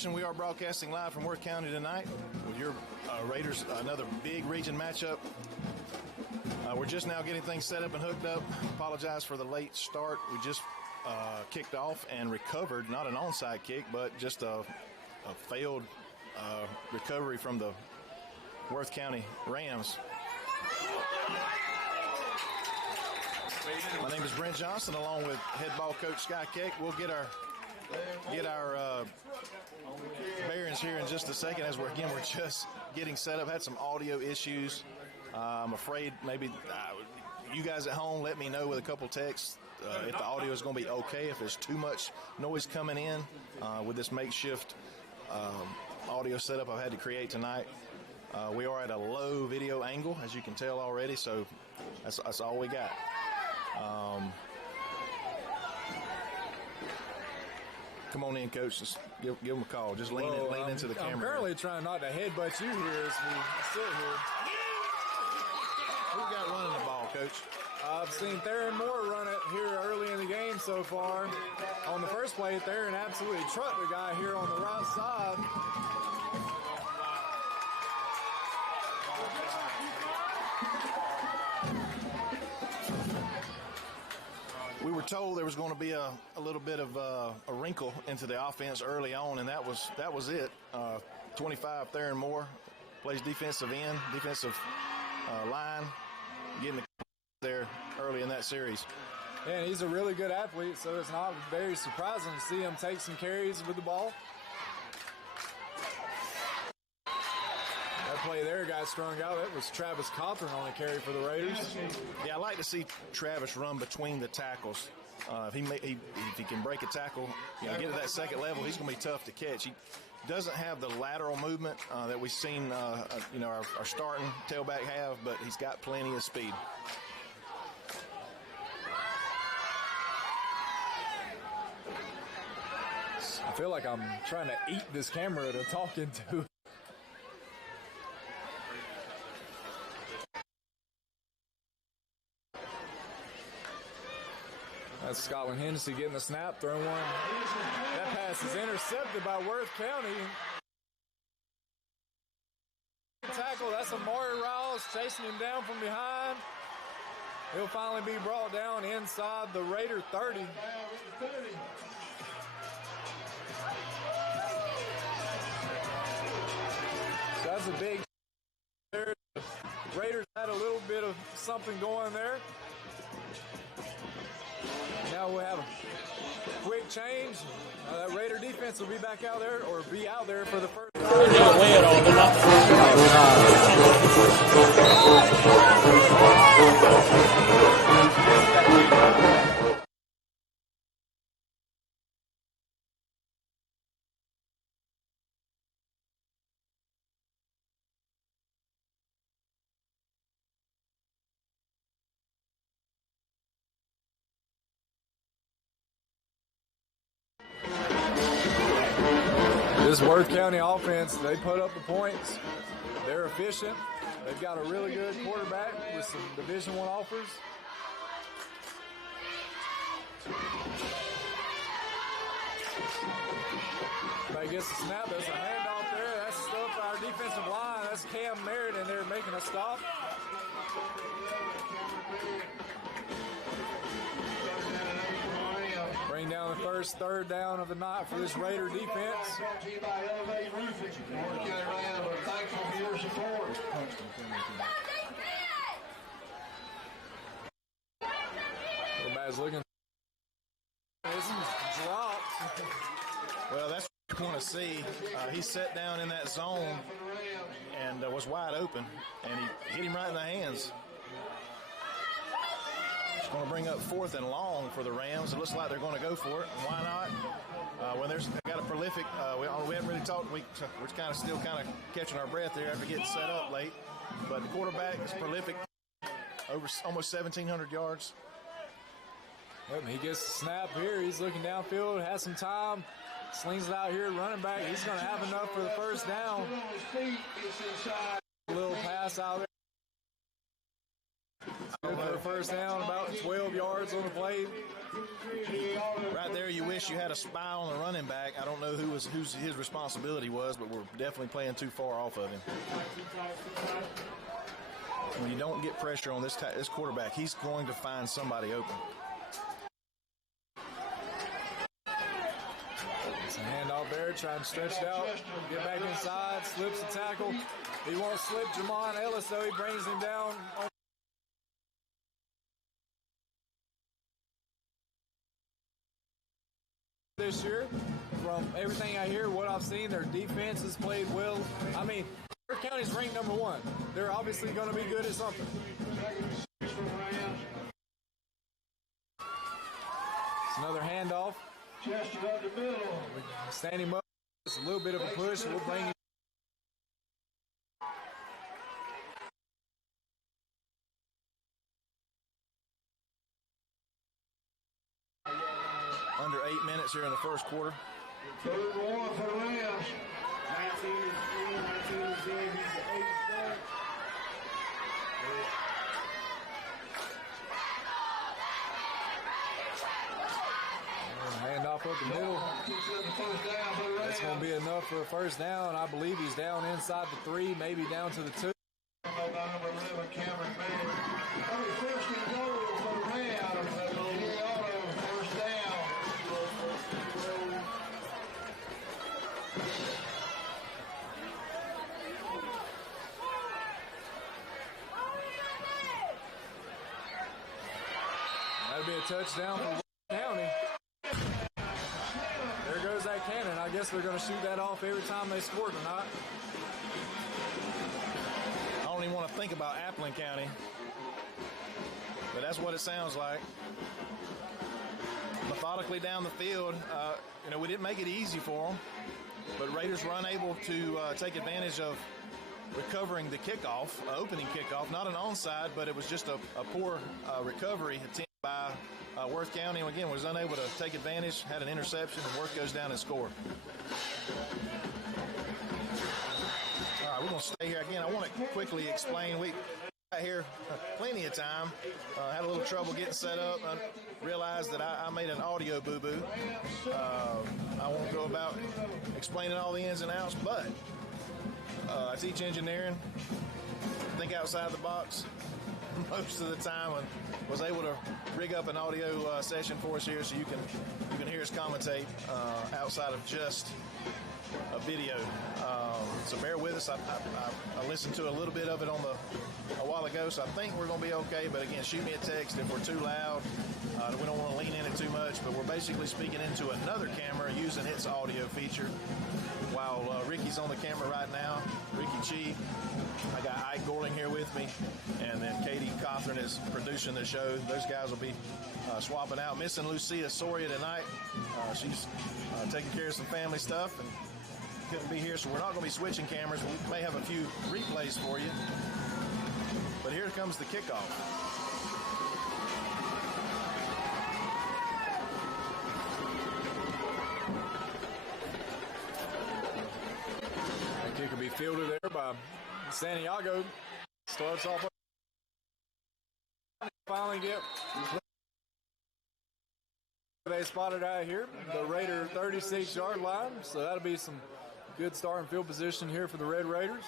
Nation. We are broadcasting live from Worth County tonight with your Raiders, another big region matchup. We're just now getting things set up and hooked up. Apologize for the late start. We just kicked off and recovered, not an onside kick, but just a failed recovery from the Worth County Rams. My name is Brent Johnson, along with head ball coach Sky Keck. We'll get our bearings here in just a second as we're just getting set up. Had some audio issues. I'm afraid maybe you guys at home let me know with a couple texts if the audio is going to be okay, if there's too much noise coming in with this makeshift audio setup I've had to create tonight. We are at a low video angle, as you can tell already, so that's all we got. Come on in, Coach. Just give him a call. Just lean into the camera. I'm currently trying not to headbutt you here as we sit here. Who got running the ball, Coach? I've seen Theron Moore run it here early in the game so far. On the first play, Theron absolutely trucked the guy here on the right side. We were told there was going to be a little bit of a wrinkle into the offense early on, and that was it. 25, Theron Moore plays defensive end, defensive line, getting the there early in that series. Yeah, and he's a really good athlete, so it's not very surprising to see him take some carries with the ball. That play there got strung out. That was Travis Cothran on the carry for the Raiders. Yeah, I like to see Travis run between the tackles. If he can break a tackle, get to that second level, he's going to be tough to catch. He doesn't have the lateral movement that we've seen, our starting tailback have, but he's got plenty of speed. I feel like I'm trying to eat this camera to talk into. That's Scotland Hennessy getting the snap, throwing one. That pass is intercepted by Worth County. Tackle, that's Amari Riles chasing him down from behind. He'll finally be brought down inside the Raider 30. So that's a big there. The Raiders had a little bit of something going there. Now we'll have a quick change. That Raider defense will be back out there, or be out there for the first. This Worth County offense, they put up the points. They're efficient. They've got a really good quarterback with some Division I offers. They gets the snap. There's a handoff there. That's stuff our defensive line. That's Cam Merritt in there making a stop. Bring down the first third down of the night for this Raider defense. Everybody's looking. This is dropped. Well, that's what you want to see. He sat down in that zone and was wide open, and he hit him right in the hands. Going to bring up 4th and long for the Rams. It looks like they're going to go for it. Why not? When there's got a prolific, we haven't really talked. We're still kind of catching our breath there after getting set up late. But the quarterback is prolific, over almost 1,700 yards. Yep, he gets the snap here. He's looking downfield, has some time, slings it out here, running back. He's going to have enough for the first down. A little pass out there. Good for a first down, about 12 yards on the play. Right there, you wish you had a spy on the running back. I don't know whose his responsibility was, but we're definitely playing too far off of him. When you don't get pressure on this quarterback, he's going to find somebody open. It's a handoff there, trying to stretch it out, get back inside, slips the tackle. He won't slip Jamon Ellis, though. He brings him down. This year, from everything I hear, what I've seen, their defense has played well. I mean, Burke County's ranked number 1. They're obviously going to be good at something. It's another handoff. Stand him up. It's a little bit of a push. We'll bring him. Under 8 minutes here in the first quarter. Third one for the Rams. 19 is there. He's the 8th start. Hand off up the middle. That's going to be enough for a first down. I believe he's down inside the 3, maybe down to the 2. Number 11, Cameron Bailey. First and goal for the Rams. First down. That'll be a touchdown for County. There goes that cannon. I guess they're going to shoot that off every time they score tonight. I don't even want to think about Appling County, but that's what it sounds like. Methodically down the field, we didn't make it easy for them, but Raiders were unable to take advantage of recovering the kickoff, opening kickoff, not an onside, but it was just a poor recovery attempt by Worth County, and again was unable to take advantage, had an interception, and Worth goes down and score. All right, we're going to stay here. Again, I want to quickly explain. We got here plenty of time. Had a little trouble getting set up. I realized that I made an audio boo-boo. I won't go about explaining all the ins and outs, but I teach engineering, think outside the box most of the time, and was able to rig up an audio session for us here so you can hear us commentate outside of just a video. So bear with us. I listened to a little bit of it a while ago, so I think we're going to be okay. But again, shoot me a text if we're too loud. We don't want to lean in it too much, but we're basically speaking into another camera using its audio feature. While Ricky's on the camera right now, Ricky Chi. I got Ike Gorling here with me, and then Katie Cothran is producing the show. Those guys will be swapping out. Missing Lucia Soria tonight. She's taking care of some family stuff and couldn't be here, so we're not going to be switching cameras. We may have a few replays for you. But here comes the kickoff. That kick will be fielded there by Santiago. Starts off. Finally get. They spotted out here, the Raider 36-yard line. So that'll be some good starting field position here for the Red Raiders.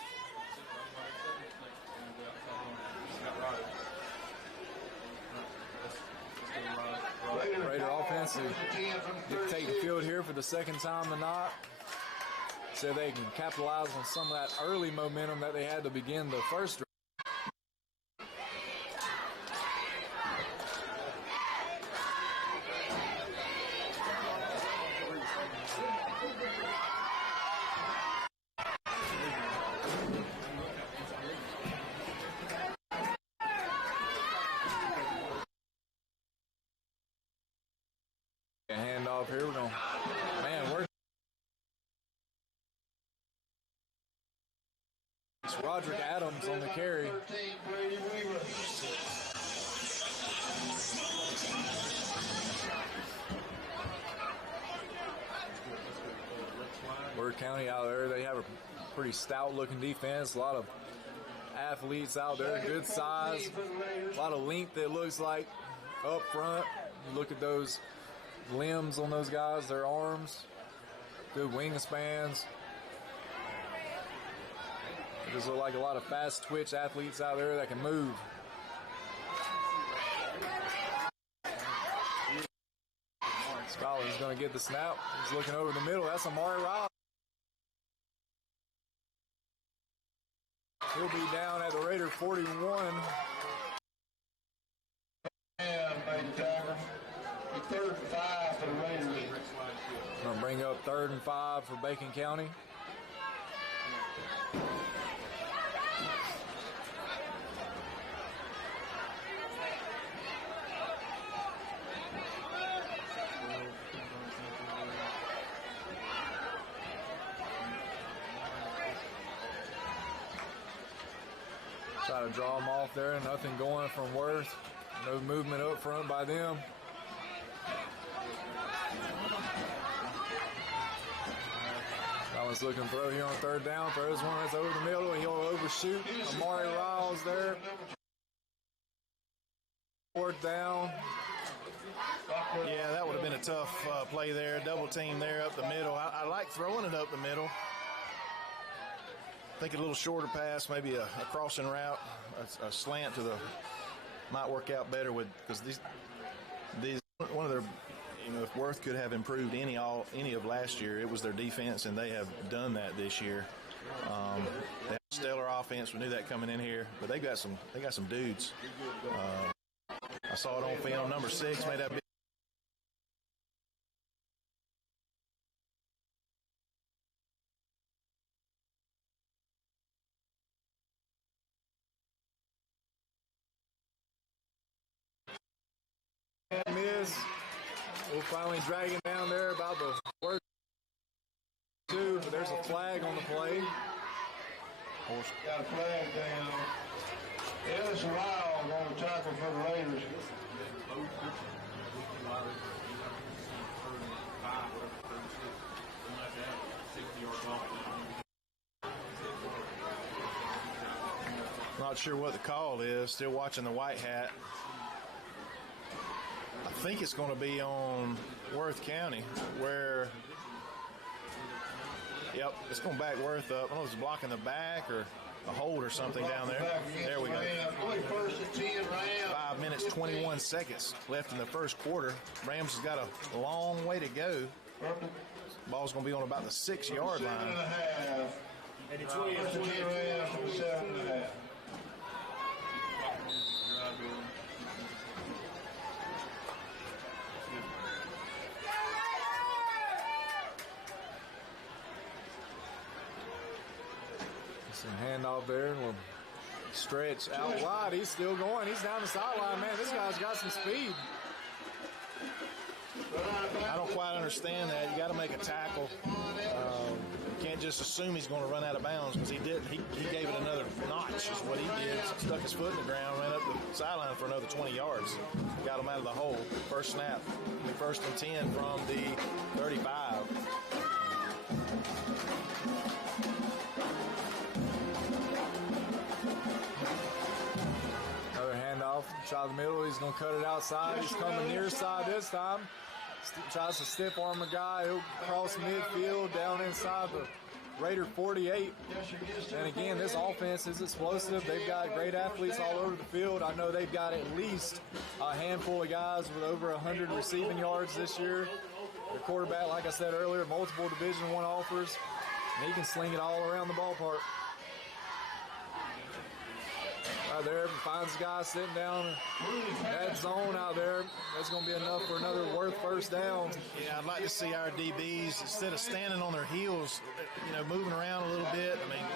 Raider offense dictate the field here for the second time tonight. So they can capitalize on some of that early momentum that they had to begin the first drive. Handoff here. We're going, man, we're. It's Roderick Adams on the carry. Worth County out there, they have a pretty stout looking defense, a lot of athletes out there, good size, a lot of length it looks like up front. You look at those limbs on those guys, their arms, good wingspans. They just look like a lot of fast twitch athletes out there that can move. Scholar's going to get the snap. He's looking over the middle. That's Amari Riles. He'll be down at the Raider 41. And made the tackle. 3rd and 5 for the Raiders. Going to bring up 3rd and 5 for Bacon County. Try to draw them off there. Nothing going from Worth. No movement up front by them. Collins looking to throw here on 3rd down. Throws one that's over the middle. He'll overshoot. Amari Riles there. 4th down. Yeah, that would have been a tough play there. Double team there up the middle. I like throwing it up the middle. I think a little shorter pass, maybe a crossing route, a slant to the might work out better with, because these one of their, if Worth could have improved any of last year, it was their defense, and they have done that this year. They have stellar offense. We knew that coming in here, but they got some dudes. I saw it on film. Number 6 made that big. Miss. We'll finally drag him down there about the worst 2, but there's a flag on the play. Got a flag down. Ellis Riles on the tackle for the Raiders. Not sure what the call is. Still watching the white hat. I think it's going to be on Worth County, where, yep, it's going back Worth up. I don't know if it's blocking the back or a hold or something down there. There we go. 5 minutes, 21 seconds left in the first quarter. Rams has got a long way to go. Ball's going to be on about the 6-yard line. 7.5. Handoff there. We'll stretch out wide. He's still going. He's down the sideline. Man, this guy's got some speed. I don't quite understand that. You got to make a tackle. You can't just assume he's going to run out of bounds, because he didn't. He gave it another notch is what he did. Stuck his foot in the ground, ran up the sideline for another 20 yards. Got him out of the hole. First snap. 1st and 10 from the 35. Try the middle. He's going to cut it outside. He's coming near side this time. Tries to stiff arm a guy. He'll cross midfield down inside the Raider 48. And again, this offense is explosive. They've got great athletes all over the field. I know they've got at least a handful of guys with over 100 receiving yards this year. The quarterback, like I said earlier, multiple Division I offers. And he can sling it all around the ballpark. Right there, finds the guy sitting down that zone out there. That's going to be enough for another Worth first down. Yeah, I'd like to see our DBs, instead of standing on their heels, moving around a little bit. I mean,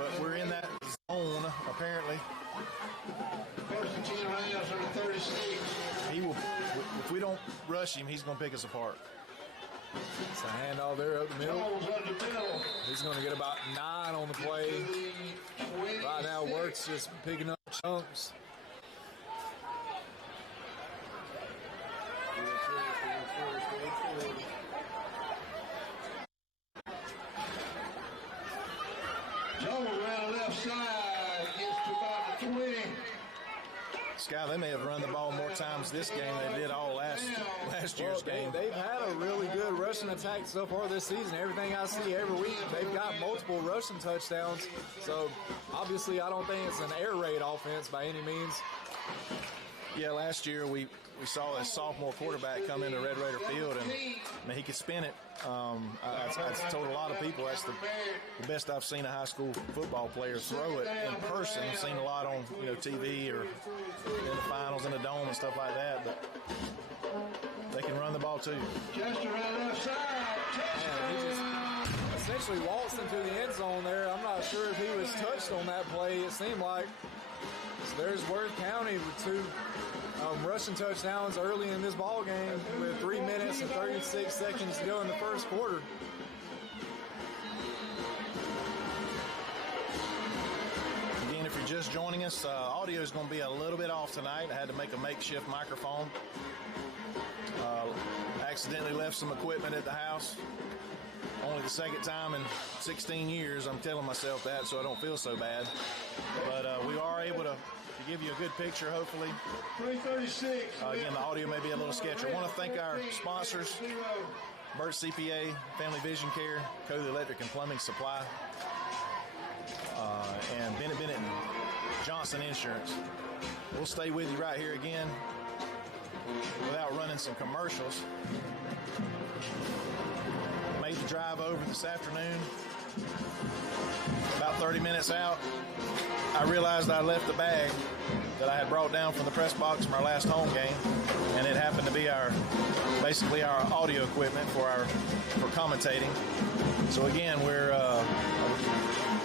but we're in that zone, apparently. 1st and 10 Rams on the 36. He will, if we don't rush him, he's going to pick us apart. It's a handoff there up the middle. He's going to get about 9 on the play. Right now, Worth's just picking up chunks. Joe ran left side. gets to about the 20. Sky, they may have run the ball more times this game than they did all last year's game. They've had a really good rushing attack so far this season. Everything I see every week, they've got multiple rushing touchdowns. So, obviously, I don't think it's an air raid offense by any means. Yeah, last year we saw a sophomore quarterback come into Red Raider Field, and I mean, he could spin it. I told a lot of people that's the best I've seen a high school football player throw it in person. I've seen a lot on TV or in the finals in the dome and stuff like that, but they can run the ball too. Just around left side. And he just essentially waltzed into the end zone there. I'm not sure if he was touched on that play. It seemed like. So there's Worth County with two rushing touchdowns early in this ball game with 3 minutes and 36 seconds to go in the first quarter. Again, if you're just joining us, audio is going to be a little bit off tonight. I had to make a makeshift microphone. Accidentally left some equipment at the house. Only the second time in 16 years I'm telling myself that, so I don't feel so bad. But we are able to give you a good picture, hopefully. 336. Again, the audio may be a little sketchy. I want to thank our sponsors, Burt CPA, Family Vision Care, Cody Electric and Plumbing Supply, and Bennett and Johnson Insurance. We'll stay with you right here again without running some commercials. Made the drive over this afternoon. About 30 minutes out, I realized I left the bag that I had brought down from the press box from our last home game, and it happened to be basically our audio equipment for commentating. So again, we're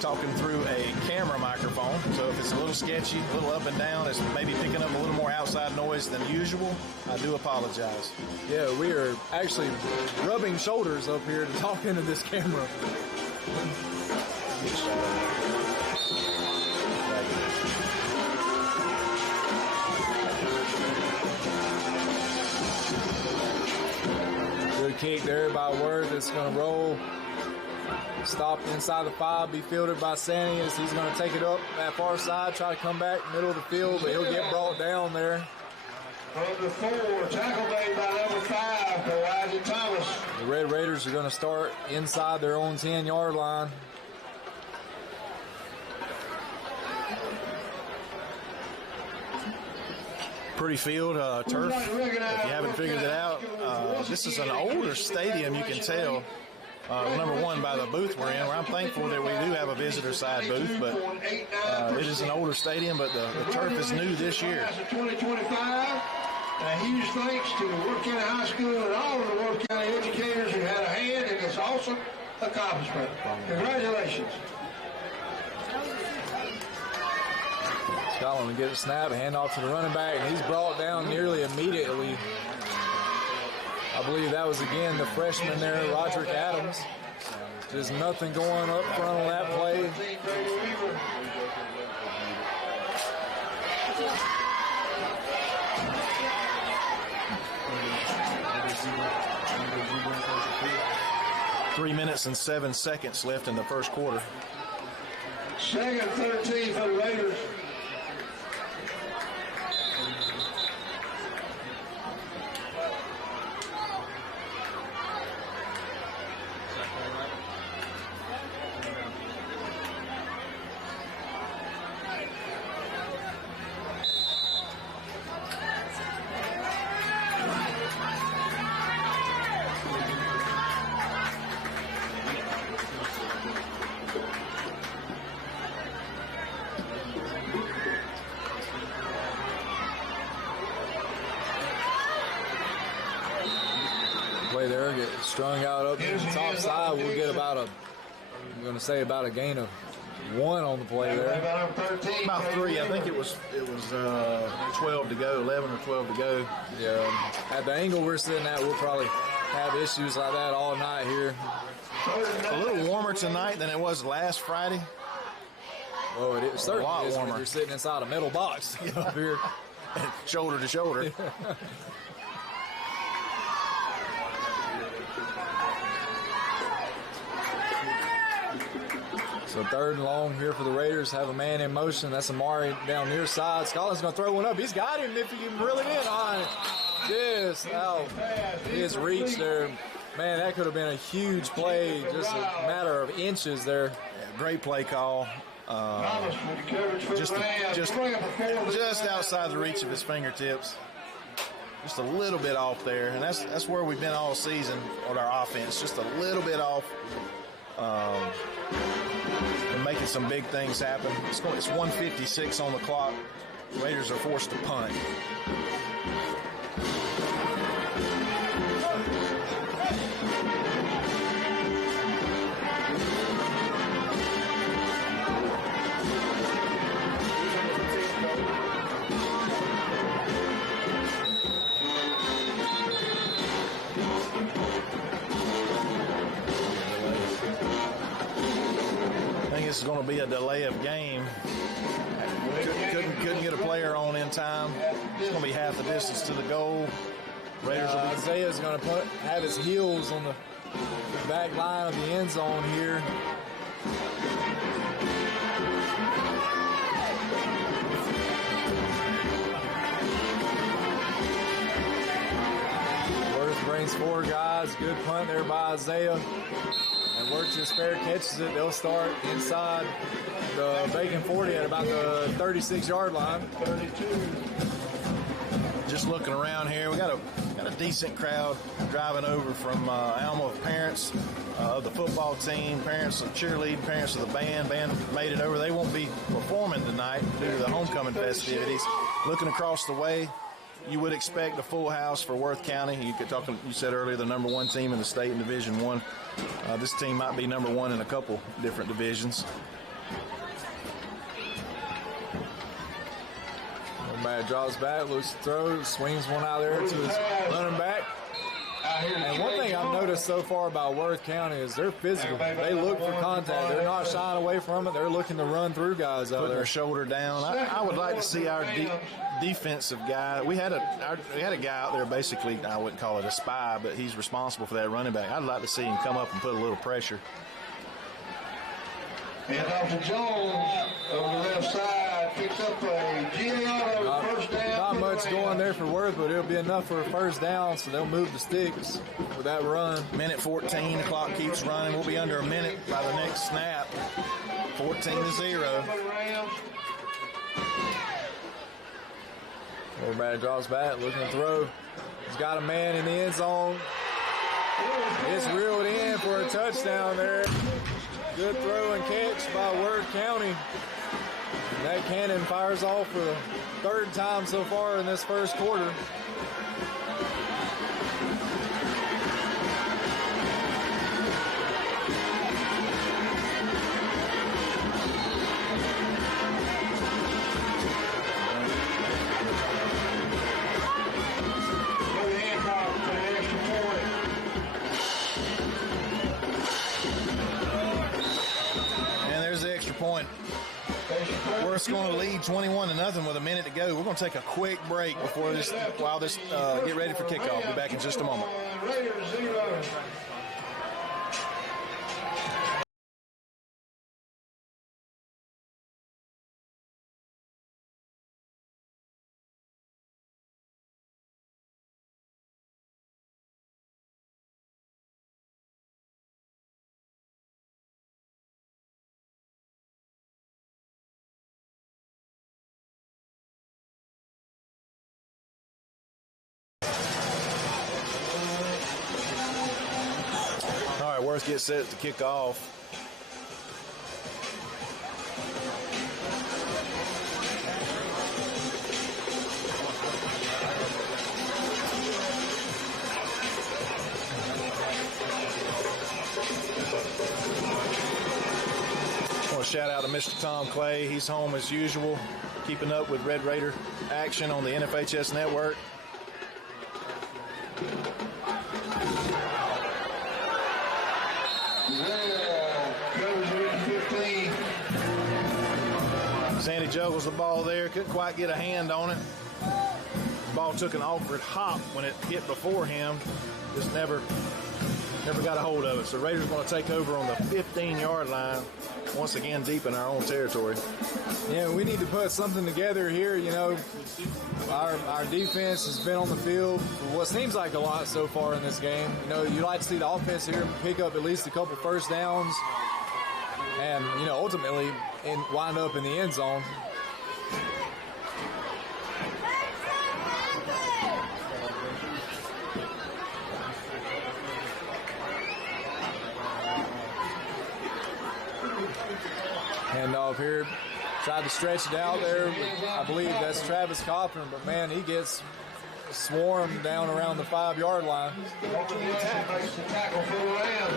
talking through a camera microphone. So if it's a little sketchy, a little up and down, it's maybe picking up a little more outside noise than usual, I do apologize. Yeah, we are actually rubbing shoulders up here to talk into this camera. Good kick there by Worth. It's going to roll. Stop inside the 5, be fielded by Sanius. He's going to take it up that far side, try to come back middle of the field, but he'll get brought down there. Number 4, tackle made by number 5, Elijah Thomas. The Red Raiders are going to start inside their own 10-yard line. Pretty field, turf. If you haven't figured it out, this is an older stadium, you can tell. Number one, by the booth we're in, where I'm thankful that we do have a visitor side booth, but it is an older stadium, but the turf is new this year. 2025. A huge thanks to Worth County High School and all of the Worth County educators who had a hand in this awesome accomplishment. Congratulations. Scotland will get a snap, hand off to the running back, and he's brought down nearly immediately. I believe that was, again, the freshman there, Roderick Adams. Just nothing going up front on that play. Three minutes and 7 seconds left in the first quarter. Second 13 for the Raiders. There, get strung out up to the top side. We'll get about I'm going to say about a gain of 1 on the play there. About 3. I think it was 12 to go, 11 or 12 to go. Yeah. At the angle we're sitting at, we'll probably have issues like that all night here. A little warmer tonight than it was last Friday. Oh, it certainly a lot is warmer. when you're sitting inside a metal box up here. Shoulder to shoulder. So 3rd and long here for the Raiders. Have a man in motion. That's Amari down near side. Scotland's going to throw one up. He's got him if he can reel it in on it. Just out his reach there. Man, that could have been a huge play. Just a matter of inches there. Yeah, great play call. Just outside the reach of his fingertips. Just a little bit off there. And that's where we've been all season on our offense. Just a little bit off. And making some big things happen. It's 1:56 on the clock. Raiders are forced to punt. This is going to be a delay of game. Couldn't get a player on in time. It's going to be half the distance to the goal. Raiders Isaiah's going to have his heels on the back line of the end zone here. Worth brings 4 guys. Good punt there by Isaiah. And works his fair, catches it. They'll start inside the Bacon 40 at about the 36-yard line. 32. Just looking around here, we got a decent crowd driving over from Alma, parents of the football team, parents of cheerleading, parents of the band. Band made it over. They won't be performing tonight due to the homecoming festivities. Looking across the way, you would expect a full house for Worth County. You said earlier the number 1 team in the state in Division I. This team might be number 1 in a couple different divisions. Man drops back, looks to throw, swings one out there to his running back. And one thing I've noticed so far about Worth County is they're physical. They look for contact. They're not shying away from it. They're looking to run through guys out Putting there. their shoulder down. I would like to see our defensive guy. We had a guy out there, basically, I wouldn't call it a spy, but he's responsible for that running back. I'd like to see him come up and put a little pressure. And off to Jones on the left side, picks up a Giuliano first down. Not much going there for Worth, but it'll be enough for a first down, so they'll move the sticks with that run. Minute 14, the clock keeps running. We'll be under a minute by the next snap. 14-0. Everybody draws back, looking to throw. He's got a man in the end zone. It's reeled in for a touchdown there. Good throw and catch by Worth County. And that cannon fires off for the 3rd time so far in this first quarter. Point. Worth's going to lead 21-0 with a minute to go. We're going to take a quick break before this, get ready for kickoff. Be back in just a moment. Worth gets set to kick off. I want to shout out to Mr. Tom Clay. He's home as usual, keeping up with Red Raider action on the NFHS network. Sandy juggles the ball there, couldn't quite get a hand on it. The ball took an awkward hop when it hit before him. Just never never got a hold of it. So Raiders going to take over on the 15-yard line, once again deep in our own territory. Yeah, we need to put something together here. You know, our defense has been on the field for what seems like a lot so far in this game. You know, you like to see the offense here pick up at least a couple first downs and, you know, ultimately wind up in the end zone. Handoff here. Tried to stretch it out there. I believe that's Travis Cochran, but man, he gets swarmed down around the 5-yard line. Tackle for the Rams.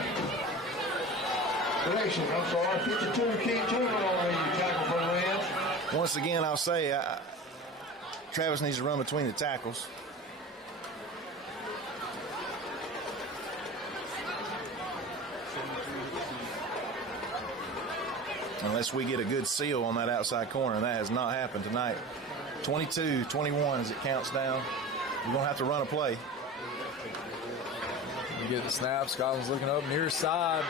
Correction, I'm sorry. 52 King Turner on the tackle for the Rams. Once again, I'll say Travis needs to run between the tackles. Unless we get a good seal on that outside corner, and that has not happened tonight. 22-21 as it counts down. We're going to have to run a play. You get the snap. Scotland's looking up near side.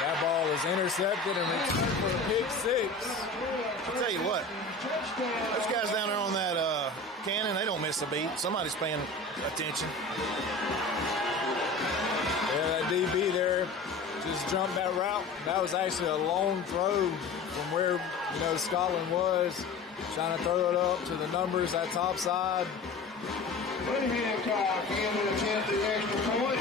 That ball is intercepted and returned for a pick six. I'll tell you what, those guys down there on that cannon, they don't miss a beat. Somebody's paying attention. Yeah, that DB there just jumped that route. That was actually a long throw from where, you know, Scotland was. Trying to throw it up to the numbers, that top side. 30-minute clock in to attempt the extra point.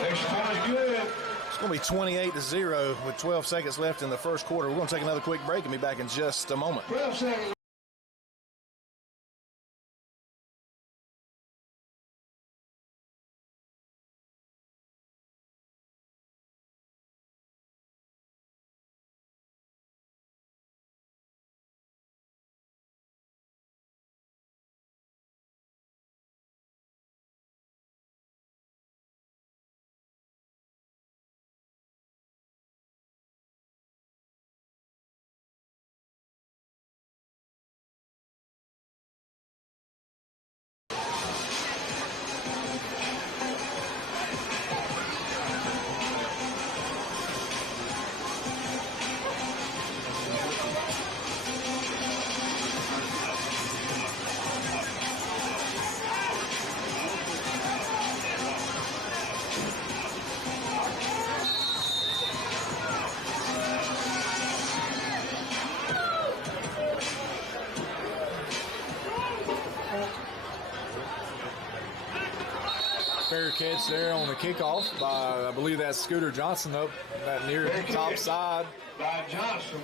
Extra point is good. It's going to be 28-0 with 12 seconds left in the first quarter. We're going to take another quick break and be back in just a moment. 12 seconds. Fair catch there on the kickoff by, I believe that's Scooter Johnson up that near top side. By Johnson.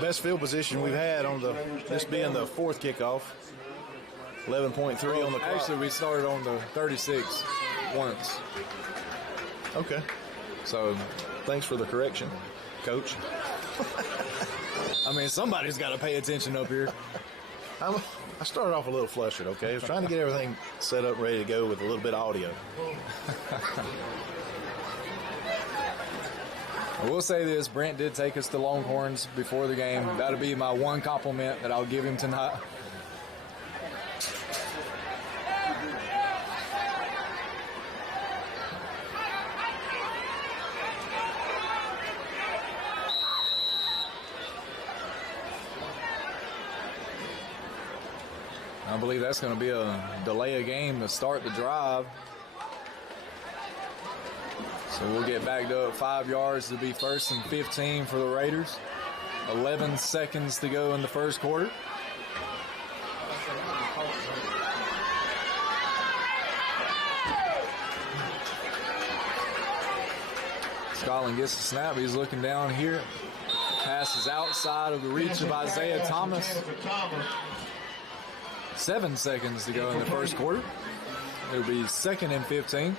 Best field position we've had on this being the fourth kickoff. 11.3 on the clock. Actually, we started on the 36 once. Okay. So, Thanks for the correction, Coach. I mean, somebody's got to pay attention up here. I started off a little flustered, okay? I was trying to get everything set up, ready to go with a little bit of audio. I will say this, Brent did take us to Longhorns before the game. That'll be my one compliment that I'll give him tonight. I believe that's going to be a delay of game to start the drive. So we'll get backed up 5 yards to be 1st and 15 for the Raiders. 11 seconds to go in the first quarter. Scotland gets the snap. He's looking down here. Pass is outside of the reach of Isaiah Thomas. 7 seconds to go in the first quarter. It'll be 2nd and 15.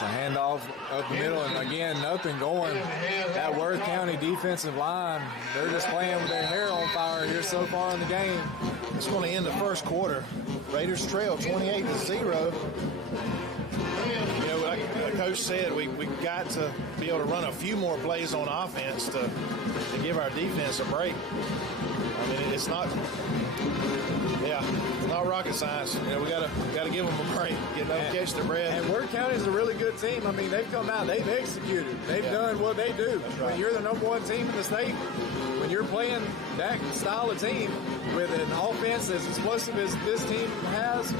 It's a handoff up the middle, and again, nothing going. That Worth County defensive line, they're just playing with their hair on fire here so far in the game. It's going to end the first quarter. Raiders trail 28-0. You know, like the coach said, we got to be able to run a few more plays on offense to give our defense a break. I mean, it's not rocket science. You know, we gotta give them a break, get them to catch their breath. And Worth County is a really good team. I mean, they've come out, they've executed, they've done what they do. Right. When you're the number one team in the state, when you're playing that style of team with an offense as explosive as this team has,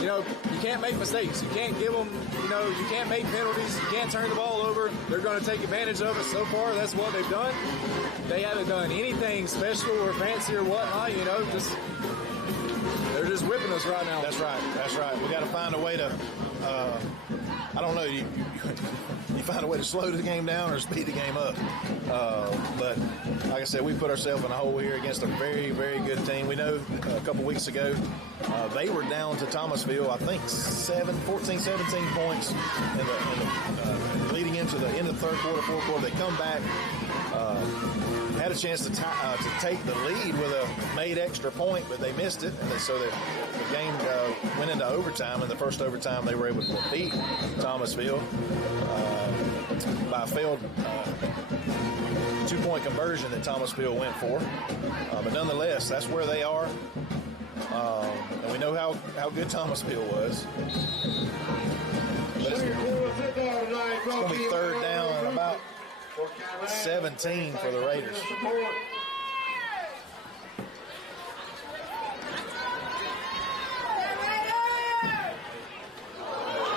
you know, you can't make mistakes. You can't give them, you know, you can't make penalties. You can't turn the ball over. They're going to take advantage of it. So far, that's what they've done. They haven't done anything special or fancy or whatnot, you know, they're just whipping us right now. That's right. We got to find a way to, I don't know, you find a way to slow the game down or speed the game up. But like I said, we put ourselves in a hole here against a very, very good team. We know a couple weeks ago they were down to Thomasville, I think 14, 17 points leading into the end of the third quarter, fourth quarter. They come back, had a chance to take the lead with a made extra point, but they missed it, and so the game went into overtime. In the first overtime, they were able to beat Thomasville by a failed two-point conversion that Thomasville went for. But nonetheless, that's where they are, and we know how good Thomasville was. But it's going to be third down and about 17 for the Raiders.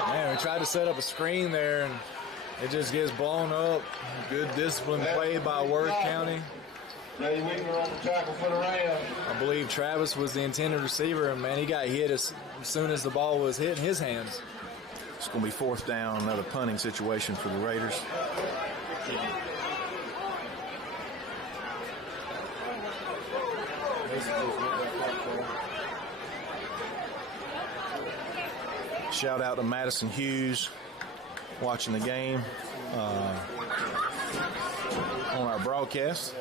Man, we tried to set up a screen there, and it just gets blown up. Good disciplined play by Worth County. I believe Travis was the intended receiver, and man, he got hit as soon as the ball was hitting his hands. It's going to be fourth down, another punting situation for the Raiders. Shout out to Madison Hughes watching the game on our broadcast.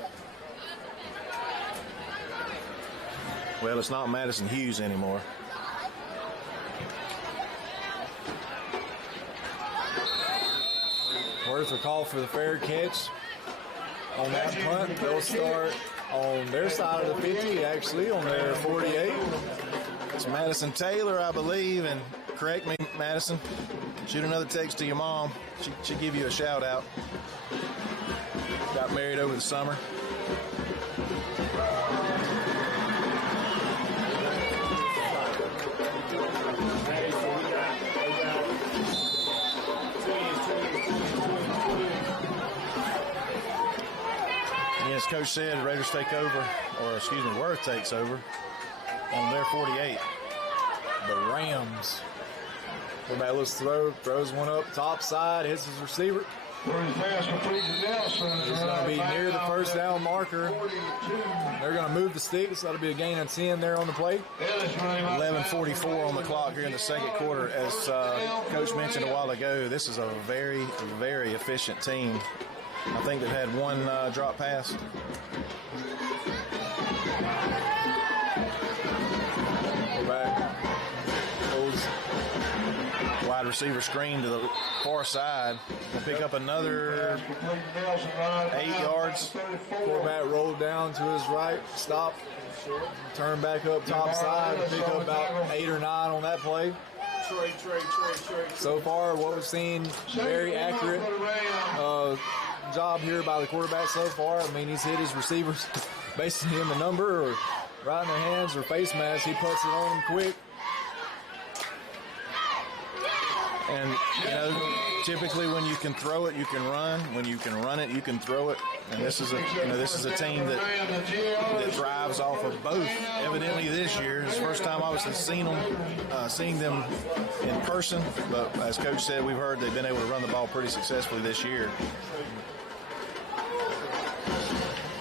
Well, it's not Madison Hughes anymore. Worth will call for the fair catch on that punt. They'll start on their side of the 50, actually, on their 48. It's Madison Taylor, I believe, and correct me, Madison. Shoot another text to your mom. She'll give you a shout out. Got married over the summer. As Coach said, Raiders take over, or excuse me, Worth takes over on their 48. The Rams. Quarterback looks throws one up top side, hits his receiver. He's going to be near the first down marker. They're going to move the sticks. That'll be a gain of 10 there on the plate. 11:44 on the clock here in the second quarter. As Coach mentioned a while ago, this is a very, very efficient team. I think they've had one drop pass. Back. Wide receiver screen to the far side. We'll pick up another 8 yards. Quarterback rolled down to his right, stop, turn back up top side, pick up about 8 or 9 on that play. So far, what we've seen, very accurate job here by the quarterback so far. I mean, he's hit his receivers, basically in the number or right in their hands or face mask. He puts it on them quick. And, you know, typically when you can throw it, you can run. When you can run it, you can throw it. And this is a team that thrives off of both. Evidently this year, it's the first time obviously seeing them in person. But as Coach said, we've heard they've been able to run the ball pretty successfully this year.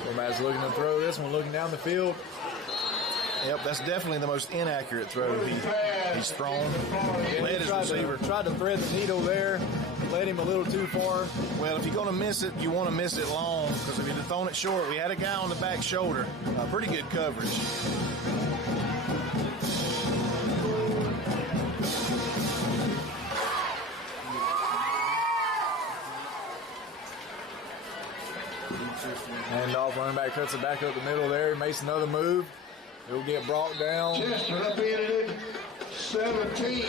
Quarterback's looking to throw this one, looking down the field. Yep, that's definitely the most inaccurate throw He's thrown. Led his receiver. Tried to thread the needle there. Led him a little too far. Well, if you're going to miss it, you want to miss it long, because if you'd have thrown it short, we had a guy on the back shoulder. Pretty good coverage. Hand off, running back cuts it back up the middle there. Makes another move. It'll get brought down. Chester up in it, 17.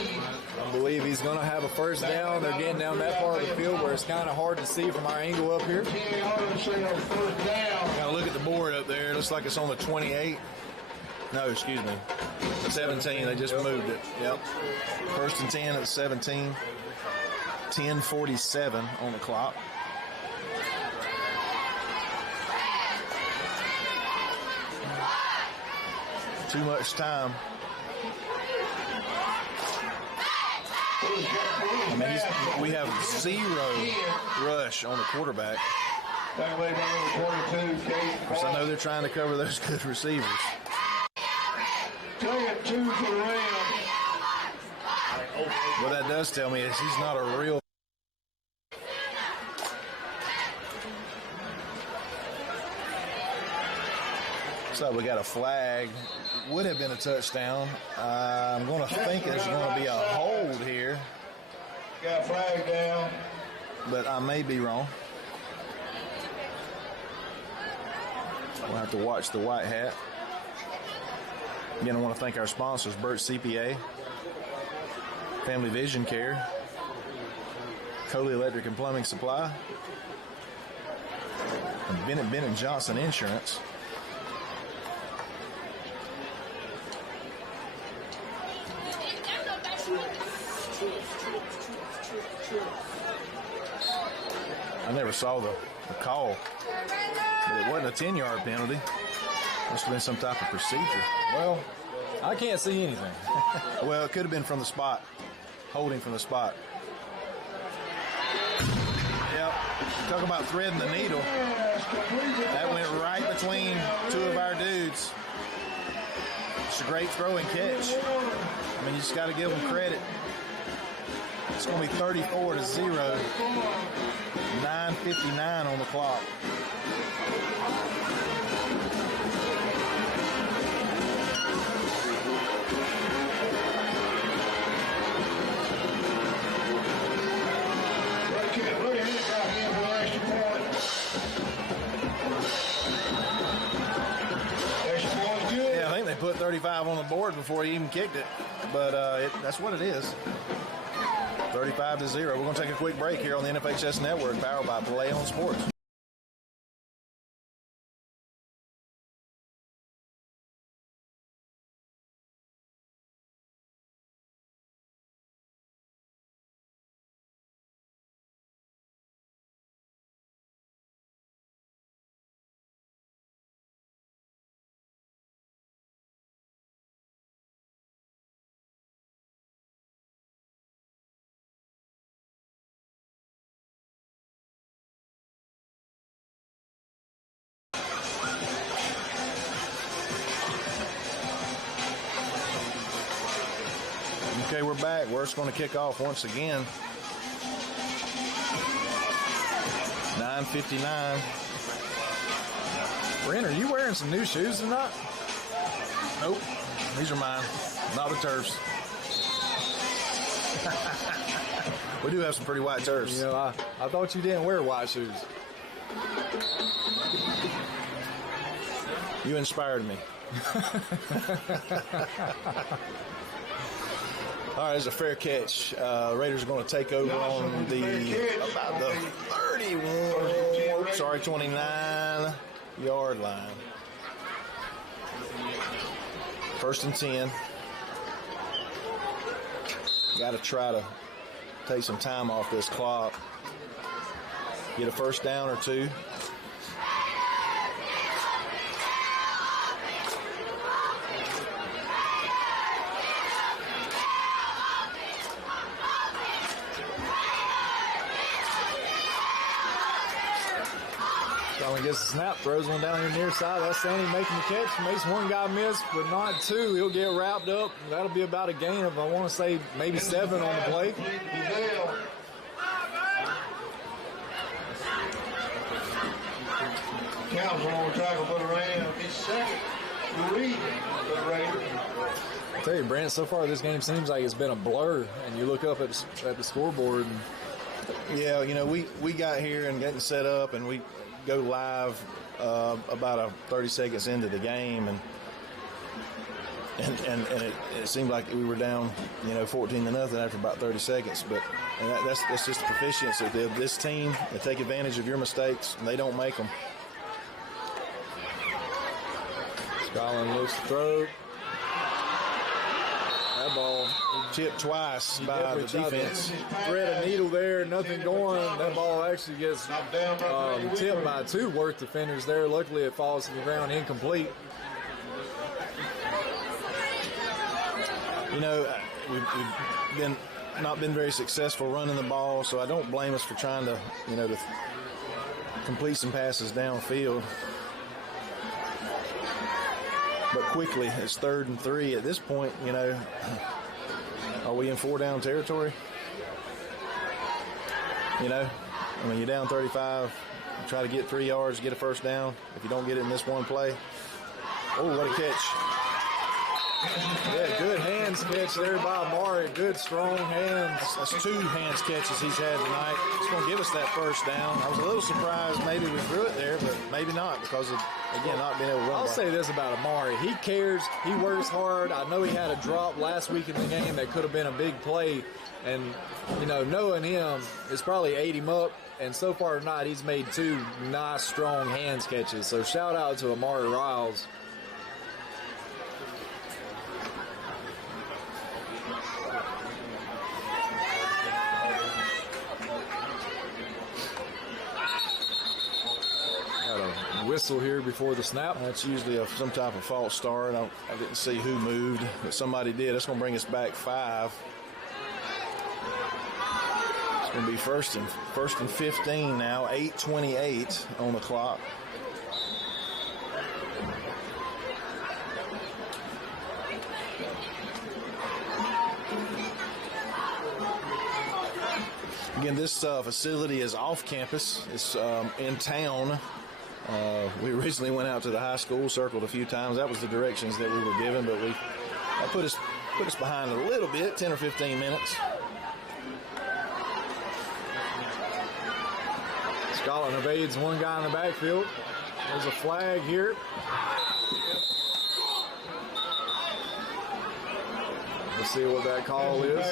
I believe he's going to have a first down. They're getting down that part of the field where it's kind of hard to see from our angle up here. 10 yards, so first down. Got to look at the board up there. It looks like it's on the 28. No, excuse me. 17. They just moved it. Yep. First and 10 at 17. 10:47 on the clock. Too much time. I mean, we have zero rush on the quarterback. Back away by number 22, Cade. Of course, I know they're trying to cover those good receivers. Take it 2 for the Rams. What that does tell me is he's not a real. So we got a flag. Would have been a touchdown. I'm going to think there's going to be a hold here, Got a flag down. but I may be wrong. We'll have to watch the white hat. Again, I want to thank our sponsors, Burt CPA, Family Vision Care, Coley Electric and Plumbing Supply, and Bennett Johnson Insurance. I never saw the call, but it wasn't a 10-yard penalty. Must have been some type of procedure. Well, I can't see anything. Well, it could have been from the spot, holding from the spot. Yep. Talk about threading the needle. That went right between two of our dudes. It's a great throw and catch. I mean, you just got to give them credit. It's going to be 34-0. 9:59 on the clock. Yeah, I think they put 35 on the board before he even kicked it, but that's what it is. 35-0. We're going to take a quick break here on the NFHS Network, powered by Play on Sports. Okay, we're back. We're going to kick off once again. 9:59. Brent, are you wearing some new shoes or not? Nope. These are mine. Not the turfs. We do have some pretty white turfs. You know, I thought you didn't wear white shoes. You inspired me. All right, there's a fair catch. Raiders are going to take over on about the 29-yard line. First and 10. Got to try to take some time off this clock. Get a first down or two. Scotland gets the snap, throws one down here near side. That's Sandy making the catch. Makes one guy miss, but not two. He'll get wrapped up. That'll be about a gain of, I want to say, maybe 7 on the play. Counts on the tackle for the Raiders. His second. 3 for the Raiders. I tell you, Brant, so far this game seems like it's been a blur, and you look up at the scoreboard. And Yeah, you know, we got here and getting set up, and we go live about 30 seconds into the game, and it seemed like we were down, 14-0 after about 30 seconds. But that's just the proficiency of this team. They take advantage of your mistakes, and they don't make them. Scotland looks to throw. That ball Tipped twice by the defense. Thread a needle there, nothing going. That ball actually gets tipped by 2 Worth defenders there. Luckily, it falls to the ground incomplete. We've not been very successful running the ball, so I don't blame us for trying to, to complete some passes downfield. But quickly, it's 3rd and 3 at this point. Are we in 4-down territory? You're down 35. Try to get 3 yards, get a first down. If you don't get it in this one play, oh, what a catch! Yeah, good hands catch there by Amari. Good, strong hands. That's 2 hands catches he's had tonight. It's going to give us that first down. I was a little surprised maybe we threw it there, but maybe not because of, again, not being able to run. I'll say this about Amari. He cares. He works hard. I know he had a drop last week in the game that could have been a big play. And, knowing him, it's probably ate him up. And so far tonight, he's made 2 nice, strong hands catches. So shout out to Amari Riles. Whistle here before the snap. That's usually some type of false start. I didn't see who moved, but somebody did. That's going to bring us back 5. It's going to be first and 15 now. 8:28 on the clock. Again, this facility is off campus. It's in town. We originally went out to the high school, circled a few times. That was the directions that we were given, but that put us behind a little bit, 10 or 15 minutes. Scotland evades one guy in the backfield. There's a flag here. Let's see what that call is.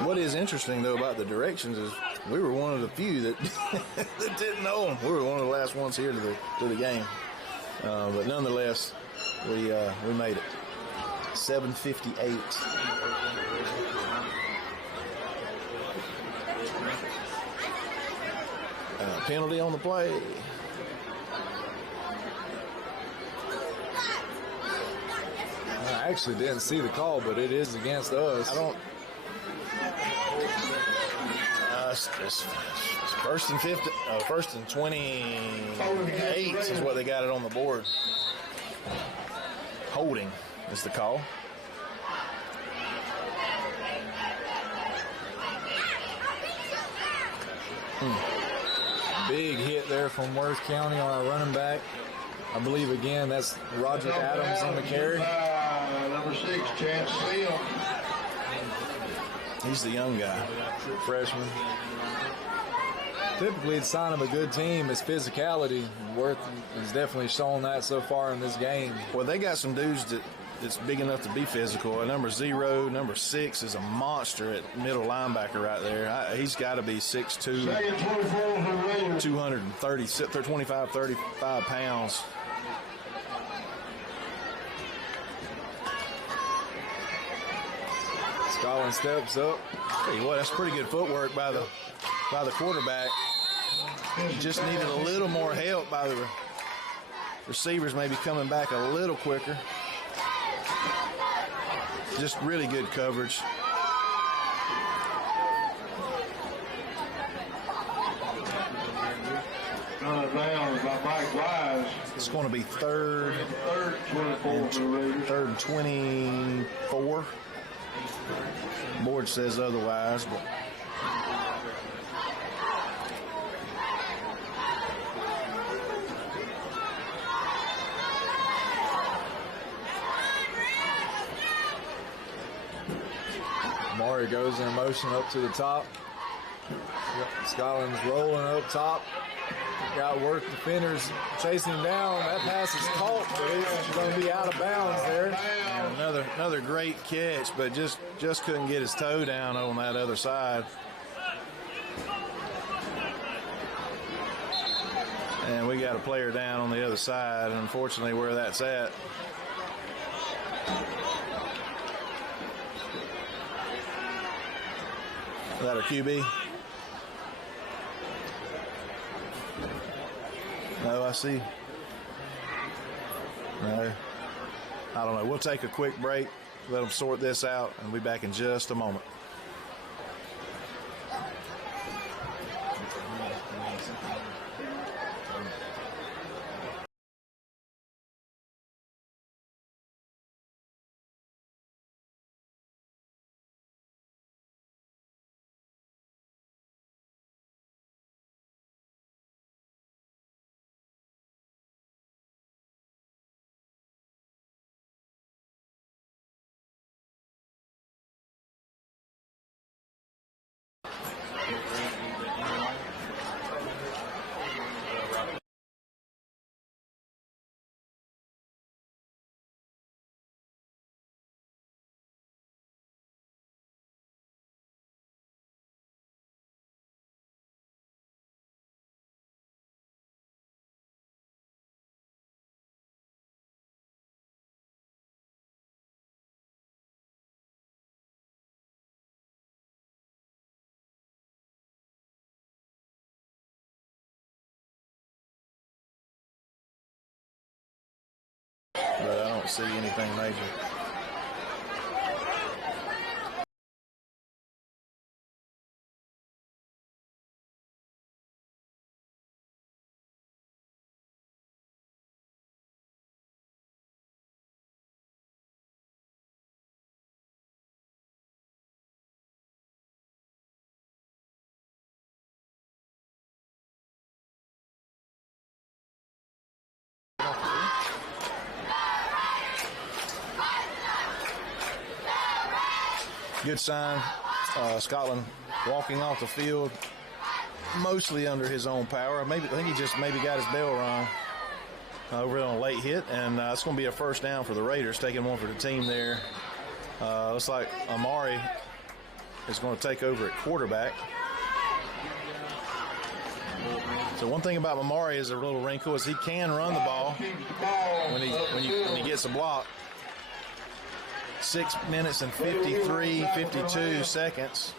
What is interesting, though, about the directions is we were one of the few that that didn't know them. We were one of the last ones here to the game. But nonetheless, we made it. 7:58. Penalty on the play. I actually didn't see the call, but it is against us. It's first and 50, first and 28 is what they got it on the board. Holding is the call. Big hit there from Worth County on our running back. I believe, again, that's Roger Adams on the carry. Number 6, Chance Seal. He's the young guy. Freshman. Typically, the sign of a good team is physicality. Worth has definitely shown that so far in this game. Well, they got some dudes that's big enough to be physical. Number 0, number 6 is a monster at middle linebacker right there. He's got to be 6'2", 25, 35 pounds. Scotland steps up. Tell you what, that's pretty good footwork by the quarterback. Just needed a little more help by the receivers, maybe coming back a little quicker. Just really good coverage. It's going to be third and 24. Board says otherwise, but Maury goes in motion up to the top. Scotland's rolling up top. Got work defenders chasing him down. That pass is caught, but it's going to be out of bounds there. And another great catch, but just couldn't get his toe down on that other side. And we got a player down on the other side, and unfortunately where that's at. Is that a QB? No, I see. No. I don't know. We'll take a quick break, let them sort this out, and we'll be back in just a moment. But I don't see anything major. Good sign. Scotland walking off the field mostly under his own power. I think he just got his bell rung over on a late hit, and it's going to be a first down for the Raiders, taking one for the team there. Looks like Amari is going to take over at quarterback. So one thing about Amari is a little wrinkle is he can run the ball when he gets a block. 6 minutes and 52 seconds.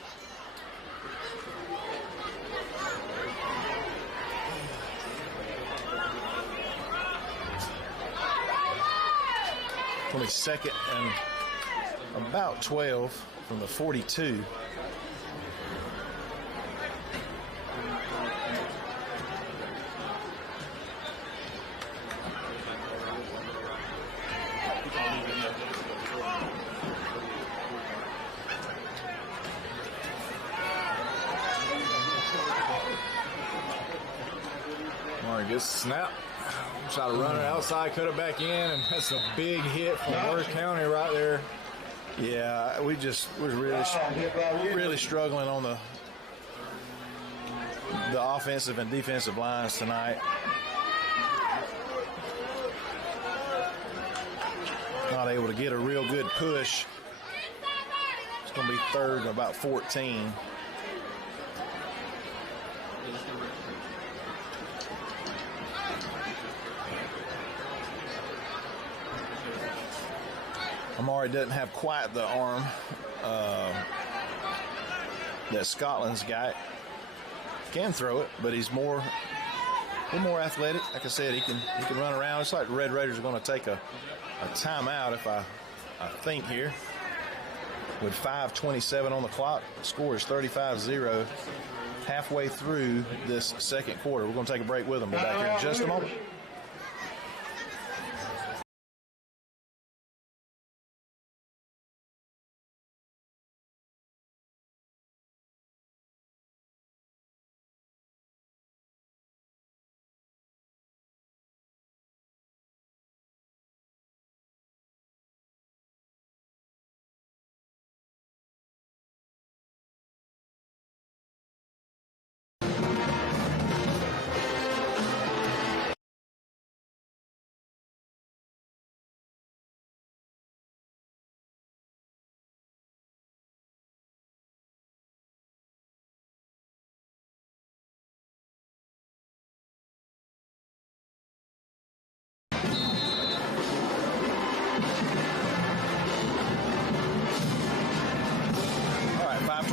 Only second and about 12 from the 42. Gets snap. Try to run it outside, cut it back in, and that's a big hit from Worth County right there. Yeah, we're really struggling on the offensive and defensive lines tonight. Not able to get a real good push. It's going to be third and about 14. Amari doesn't have quite the arm that Scotland's got. Can throw it, but he's more athletic. Like I said, he can run around. It's like the Red Raiders are going to take a timeout, if I think here. With 5:27 on the clock, the score is 35-0. Halfway through this second quarter, we're going to take a break with them. Be back here in just a moment.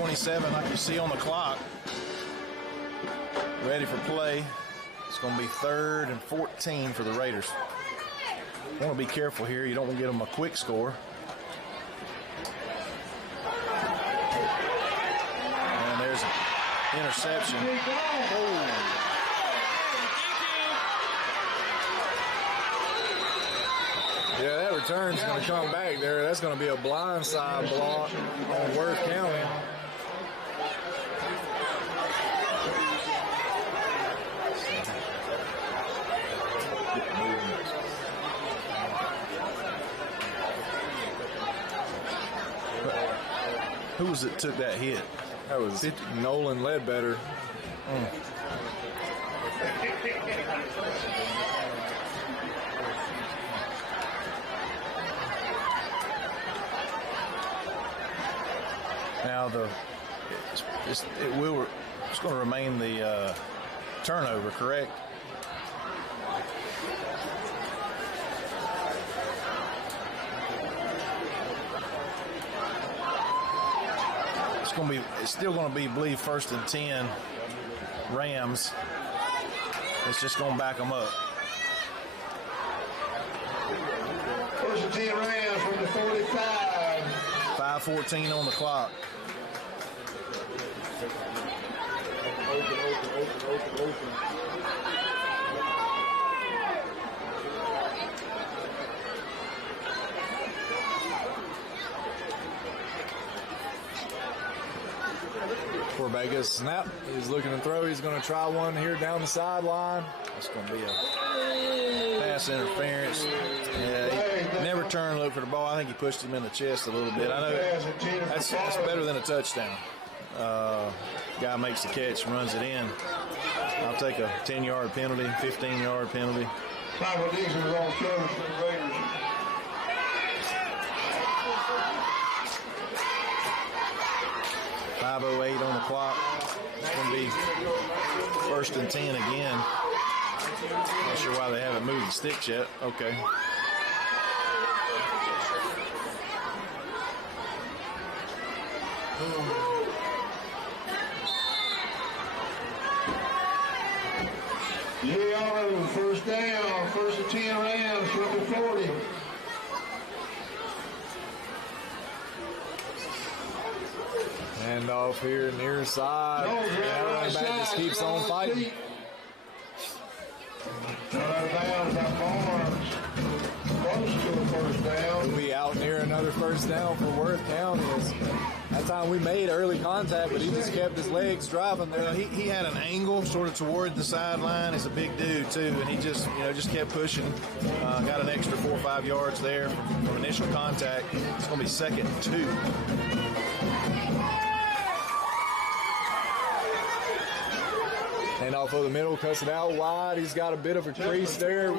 4:27, like you see on the clock. Ready for play. It's going to be 3rd and 14 for the Raiders. Want to be careful here. You don't want to get them a quick score. And there's an interception. Oh. Yeah, that return's going to come back there. That's going to be a blindside block on Worth County. Who was it took that hit? That was Nolan Ledbetter. Now it's going to remain the turnover, correct? It's still going to be, I believe, 1st and 10 Rams. It's just going to back them up. 1st and 10 Rams from the 45. 5:14 on the clock. Open. Quarterback gets a snap. He's looking to throw. He's going to try one here down the sideline. It's going to be a pass interference. Yeah, he never turned to look for the ball. I think he pushed him in the chest a little bit. I know that's better than a touchdown. Guy makes the catch, runs it in. I'll take a 10-yard penalty, 15-yard penalty. Michael Dixon was on coverage for the Raiders. .508 on the clock. It's going to be 1st and 10 again. Not sure why they haven't moved the sticks yet. Okay. Yeah, 1st down, 1st and 10 Rams from the 40. Hand off here near side. Running back just keeps on fighting. Out of bounds by Barnes. Close to a 1st down. We'll be out near another 1st down for Worth County. That time we made early contact, but he just kept his legs driving there. He had an angle sort of toward the sideline. He's a big dude too, and he just kept pushing. Got an extra 4 or 5 yards there from initial contact. It's going to be 2nd and 2. And off of the middle, cuts it out wide. He's got a bit of a crease there. A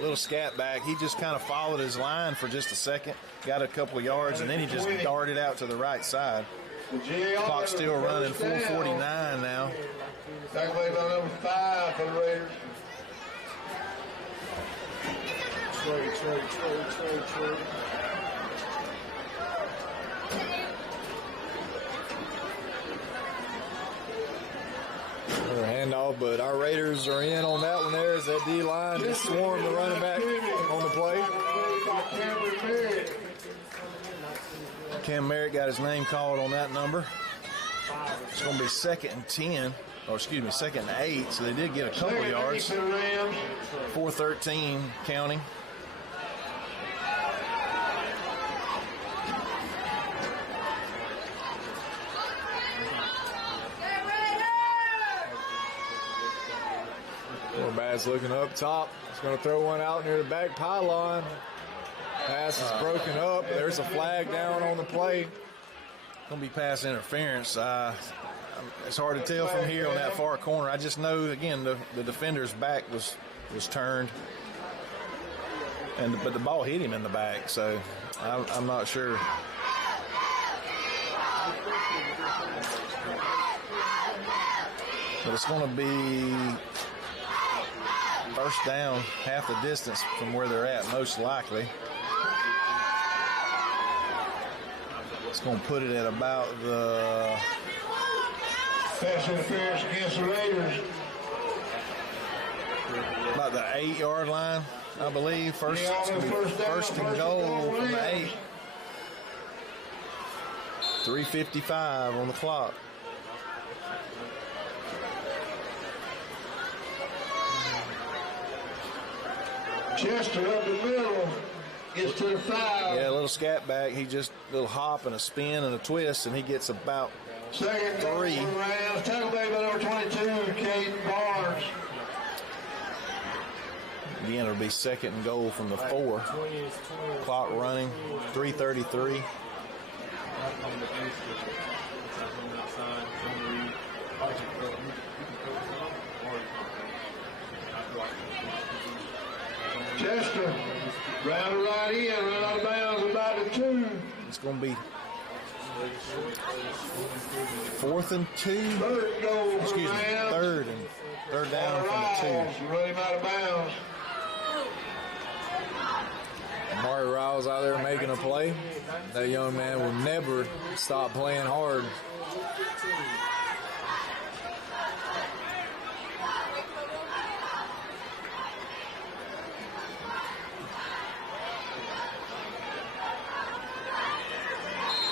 little scat back. He just kind of followed his line for just a second, got a couple of yards, and then he just darted out to the right side. Clock's still running, 4:49 now. Back away by number 5 for the Raiders. Trey. Handoff, but our Raiders are in on that one there as that D-line just swarmed the running back on the play. Cam Merritt got his name called on that number. It's going to be 2nd and 10, or excuse me, 2nd and 8, so they did get a couple of yards. 4:13 counting. Quarterback's looking up top. He's going to throw one out near the back pylon. Pass is broken up. There's a flag down on the play. Going to be pass interference. It's hard to tell from here on that far corner. I just know, again, the defender's back was turned, but the ball hit him in the back, so I'm not sure. But it's going to be 1st down, half the distance from where they're at, most likely. It's going to put it at about the Pass interference against the Raiders. about the 8-yard line, I believe. First, Yeah, it's gonna be first and goal from the 8. 3:55 on the clock. Chester up the middle. Gets to the 5. Yeah, a little scat back. He just a little hop and a spin and a twist, and he gets about Second goal 3. for the Rams. Tackle made by number 22, Caden Barnes. Again, it'll be second and goal from the 4. Clock running, 3:33. Chester, round right in, run out of bounds about the 2. It's going to be 4th and 2. Third goal for Excuse the me, Rams. third down from the 2. Run him out of bounds. Mari Riles out there making a play. That young man will never stop playing hard.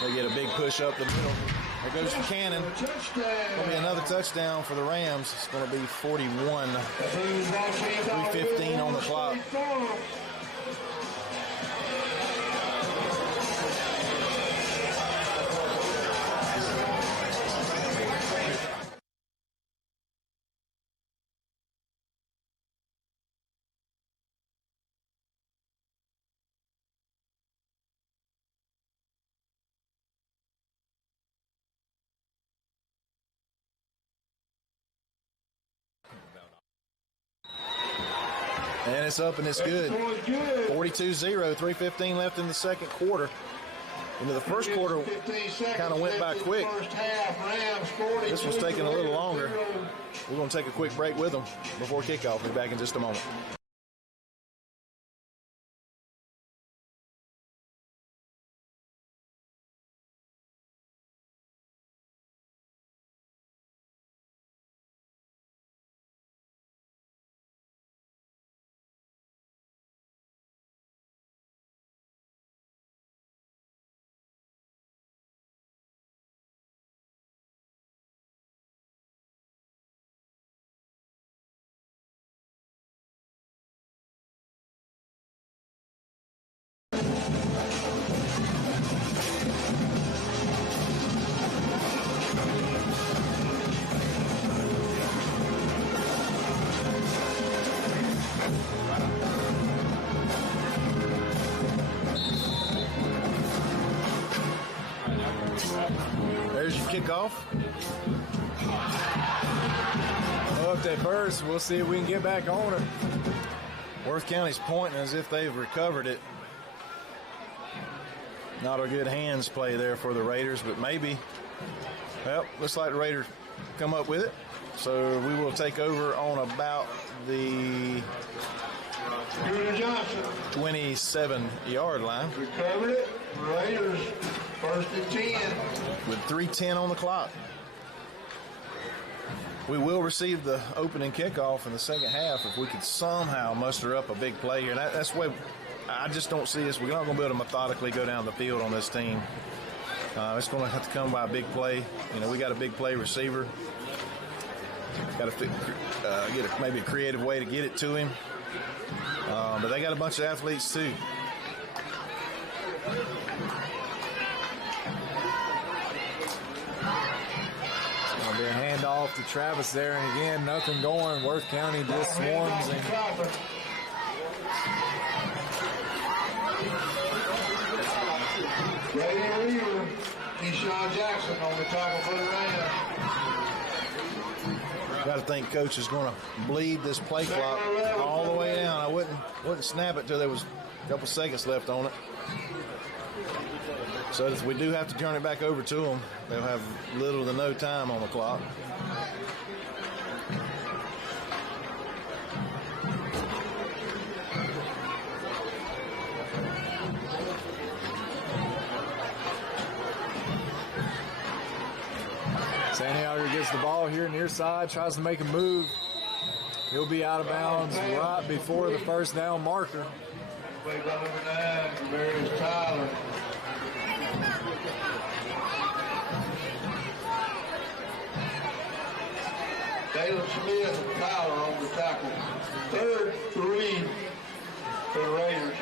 They get a big push up the middle. There goes the cannon. Touchdown. Going to be another touchdown for the Rams. It's going to be 41. 3:15 on the clock. And it's up and it's good. 42-0, 3:15 left in the second quarter. Into the first quarter, kind of went by quick. This one's taking a little longer. We're going to take a quick break with them before kickoff. We'll be back in just a moment. There's your kickoff. Up at first, we'll see if we can get back on it. Worth County's pointing as if they've recovered it. Not a good hands play there for the Raiders, but maybe. Well, looks like the Raiders come up with it. So we will take over on about the 27-yard line. Recovered it. Raiders, 1st and 10. With 3:10 on the clock. We will receive the opening kickoff in the second half if we could somehow muster up a big play here. That's the way I just don't see us. We're not going to be able to methodically go down the field on this team. It's going to have to come by a big play. You know, we got a big play receiver. Got to get maybe a creative way to get it to him. But they got a bunch of athletes too. Be a handoff to Travis there, and again, nothing going. Worth County just swarms and Brady Weaver, Keyshawn Jackson on the tackle for the Rams. Got to think coach is going to bleed this play clock all the way down. I wouldn't snap it till there was a couple seconds left on it. So if we do have to turn it back over to them, they'll have little to no time on the clock. Santiago gets the ball here near side, tries to make a move. He'll be out of bounds right before the first down marker. Played by number 9, Marius Tyler. Taylor Smith and Tyler on the tackle. 3rd 3 for the Raiders.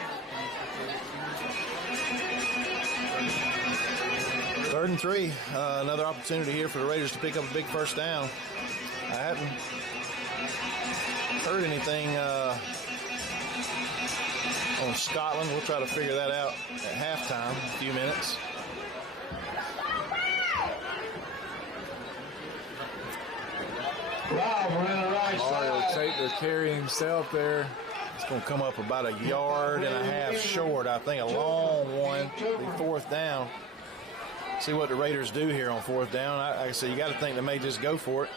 3rd and 3. Another opportunity here for the Raiders to pick up a big first down. I hadn't heard anything on Scotland. We'll try to figure that out at halftime, a few minutes. Mario will take the carry himself there. It's going to come up about a yard and a half short. I think a long one, the 4th down. See what the Raiders do here on 4th down. Like I said, you got to think they may just go for it.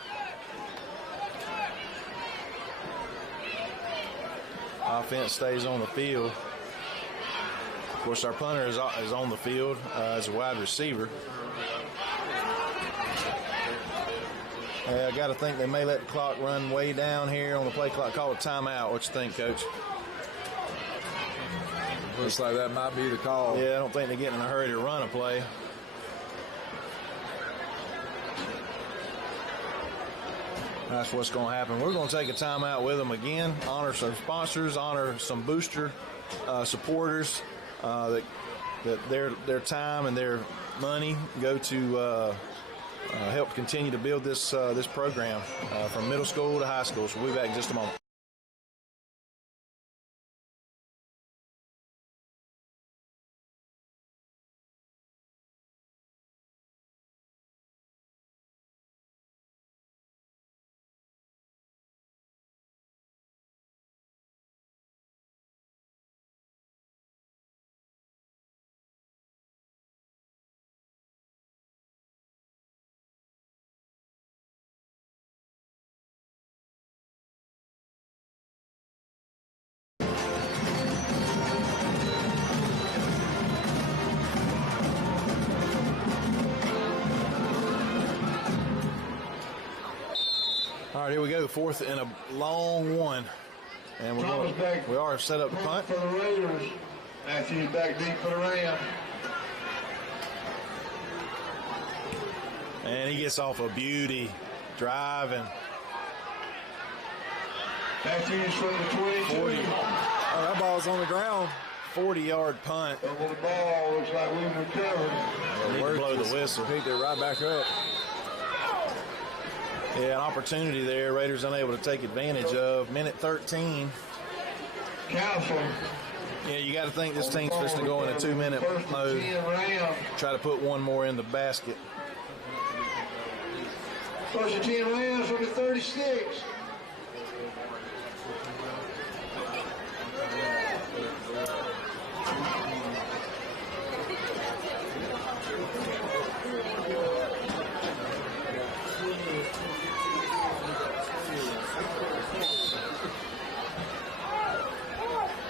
Offense stays on the field. Of course, our punter is on the field as a wide receiver. I got to think they may let the clock run way down here on the play clock. Call it timeout. What you think, Coach? Looks like that might be the call. Yeah, I don't think they're getting in a hurry to run a play. That's what's going to happen. We're going to take a timeout with them again, honor some sponsors, honor some booster supporters that their time and their money go to help continue to build this program from middle school to high school. So we'll be back in just a moment. All right, here we go. 4th and a long one. And we are set up to punt. For the Raiders. Matthews back deep for the Rams. And he gets off a beauty driving. Matthews from the 22. Oh, that ball's on the ground. 40-yard punt. Over the ball, looks like we've recovered. Need to blow the whistle. Picked it right back up. Yeah, an opportunity there. Raiders unable to take advantage of. Minute 13. Council. Yeah, you got to think this team's supposed to go in a 2-minute mode. Try to put one more in the basket. First and 10 Rams from the 36.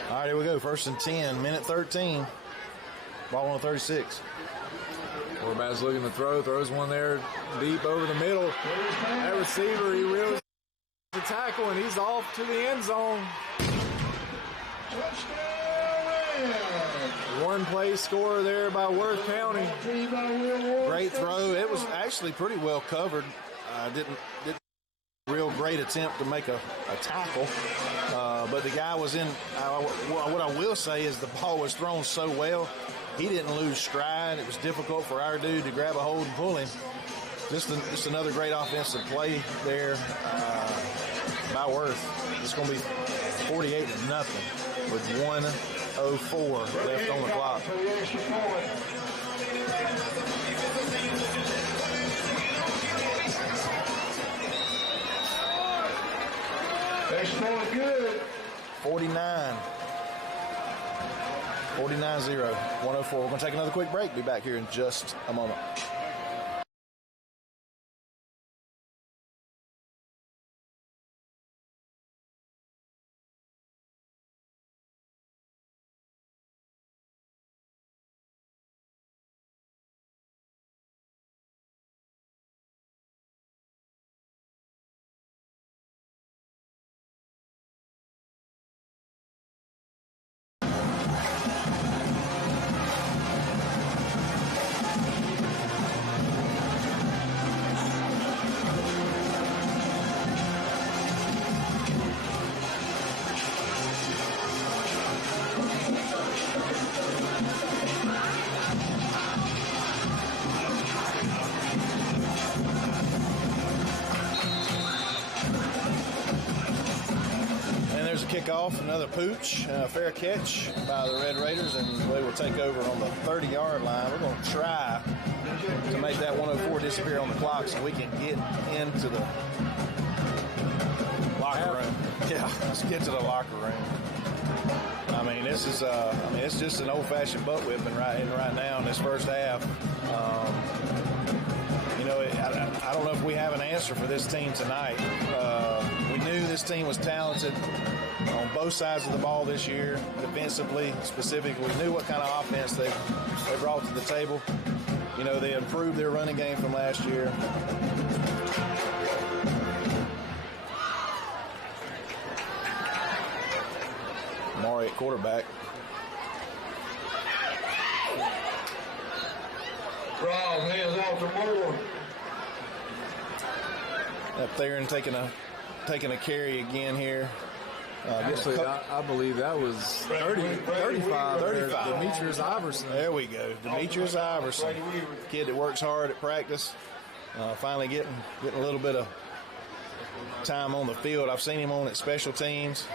All right, here we go. 1st and 10, minute 13. Ball on 36. Quarterback's looking to throw, throws one there deep over the middle. That receiver, he reels the tackle, and he's off to the end zone. One play score there by Worth County. Great throw. It was actually pretty well covered. Didn't real great attempt to make a tackle, but the guy was in. What I will say is the ball was thrown so well, he didn't lose stride. It was difficult for our dude to grab a hold and pull him. Just another great offensive play there by Worth. It's going to be 48-0 with 1:04 left on the clock. Next point good. 49. 49-0. 1:04. We're going to take another quick break. Be back here in just a moment. kickoff, another pooch, fair catch by the Red Raiders, and they will take over on the 30-yard line. We're going to try to make that 104 disappear on the clock so we can get into the locker room. Yeah, let's get to the locker room. I mean, this is, it's just an old-fashioned butt whipping right now in this first half. I don't know if we have an answer for this team tonight. We knew this team was talented on both sides of the ball this year, defensively, specifically. We knew what kind of offense they brought to the table. You know, they improved their running game from last year. Maury at quarterback. Rob hands off to Moore. Up there and taking a carry again here. Actually, I believe that was 35. Demetrius Iverson. There we go. Demetrius Iverson, kid that works hard at practice. Finally getting a little bit of time on the field. I've seen him on at special teams.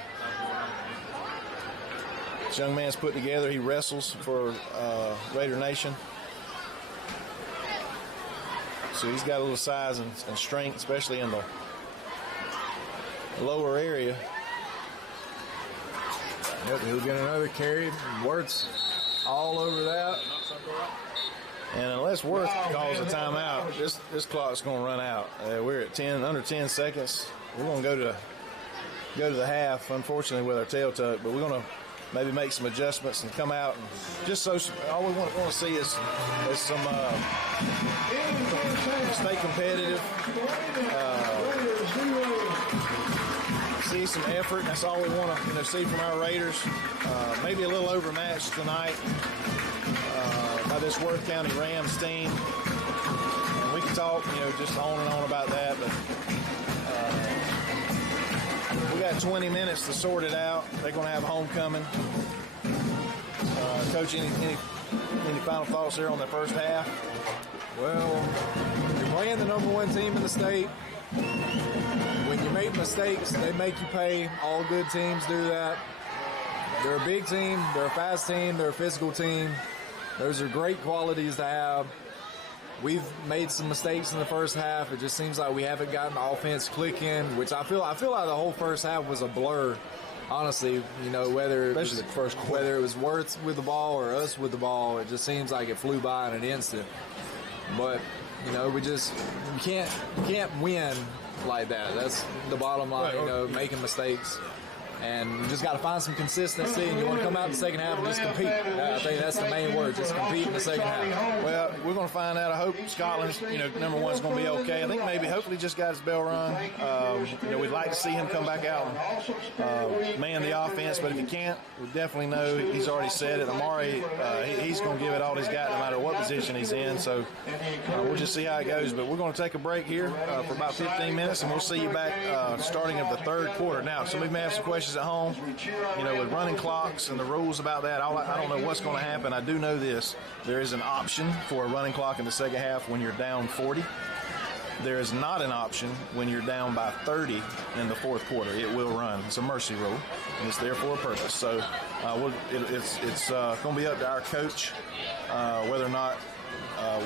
This young man's put together. He wrestles for Raider Nation. So he's got a little size and strength, especially in the lower area. Yep, he'll get another carry. Wirtz all over that. And unless Wirtz calls a timeout, this clock's going to run out. We're at under 10 seconds. We're going to go to the half, unfortunately, with our tail tucked, but we're going to maybe make some adjustments and come out. And just so all we want to see is some stay competitive, see some effort. That's all we want to see from our Raiders. Maybe a little overmatched tonight by this Worth County Rams team. And we can talk, just on and on about that, but we got 20 minutes to sort it out. They're going to have homecoming. Coach, any final thoughts there on the first half? Well, you're playing the number one team in the state. When you make mistakes, they make you pay. All good teams do that. They're a big team. They're a fast team. They're a physical team. Those are great qualities to have. We've made some mistakes in the first half. It just seems like we haven't gotten offense clicking, which I feel like the whole first half was a blur. Honestly, whether it was Wirtz with the ball or us with the ball, it just seems like it flew by in an instant. But we can't win like that. That's the bottom line. Making mistakes. And you just got to find some consistency, and you want to come out in the second half and just compete. I think that's the main word, just compete in the second half. Well, we're going to find out. I hope Scotland's, number one's going to be okay. I think hopefully just got his bell rung. We'd like to see him come back out and man the offense, but if he can't, we definitely know he's already said it. Amari, he's going to give it all he's got no matter what position he's in. So we'll just see how it goes. But we're going to take a break here for about 15 minutes, and we'll see you back starting of the third quarter. Now, somebody may have some questions at home, with running clocks and the rules about that. I don't know what's going to happen. I do know this. There is an option for a running clock in the second half when you're down 40. There is not an option when you're down by 30 in the fourth quarter. It will run. It's a mercy rule, and it's there for a purpose. So it's going to be up to our coach whether or not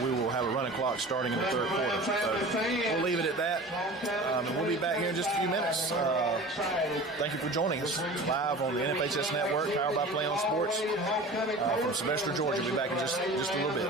we will have a running clock starting in the third quarter. So we'll leave it at that. We'll be back here in just a few minutes. Thank you for joining us live on the NFHS Network, powered by Play On Sports from Sylvester, Georgia. We'll be back in just a little bit.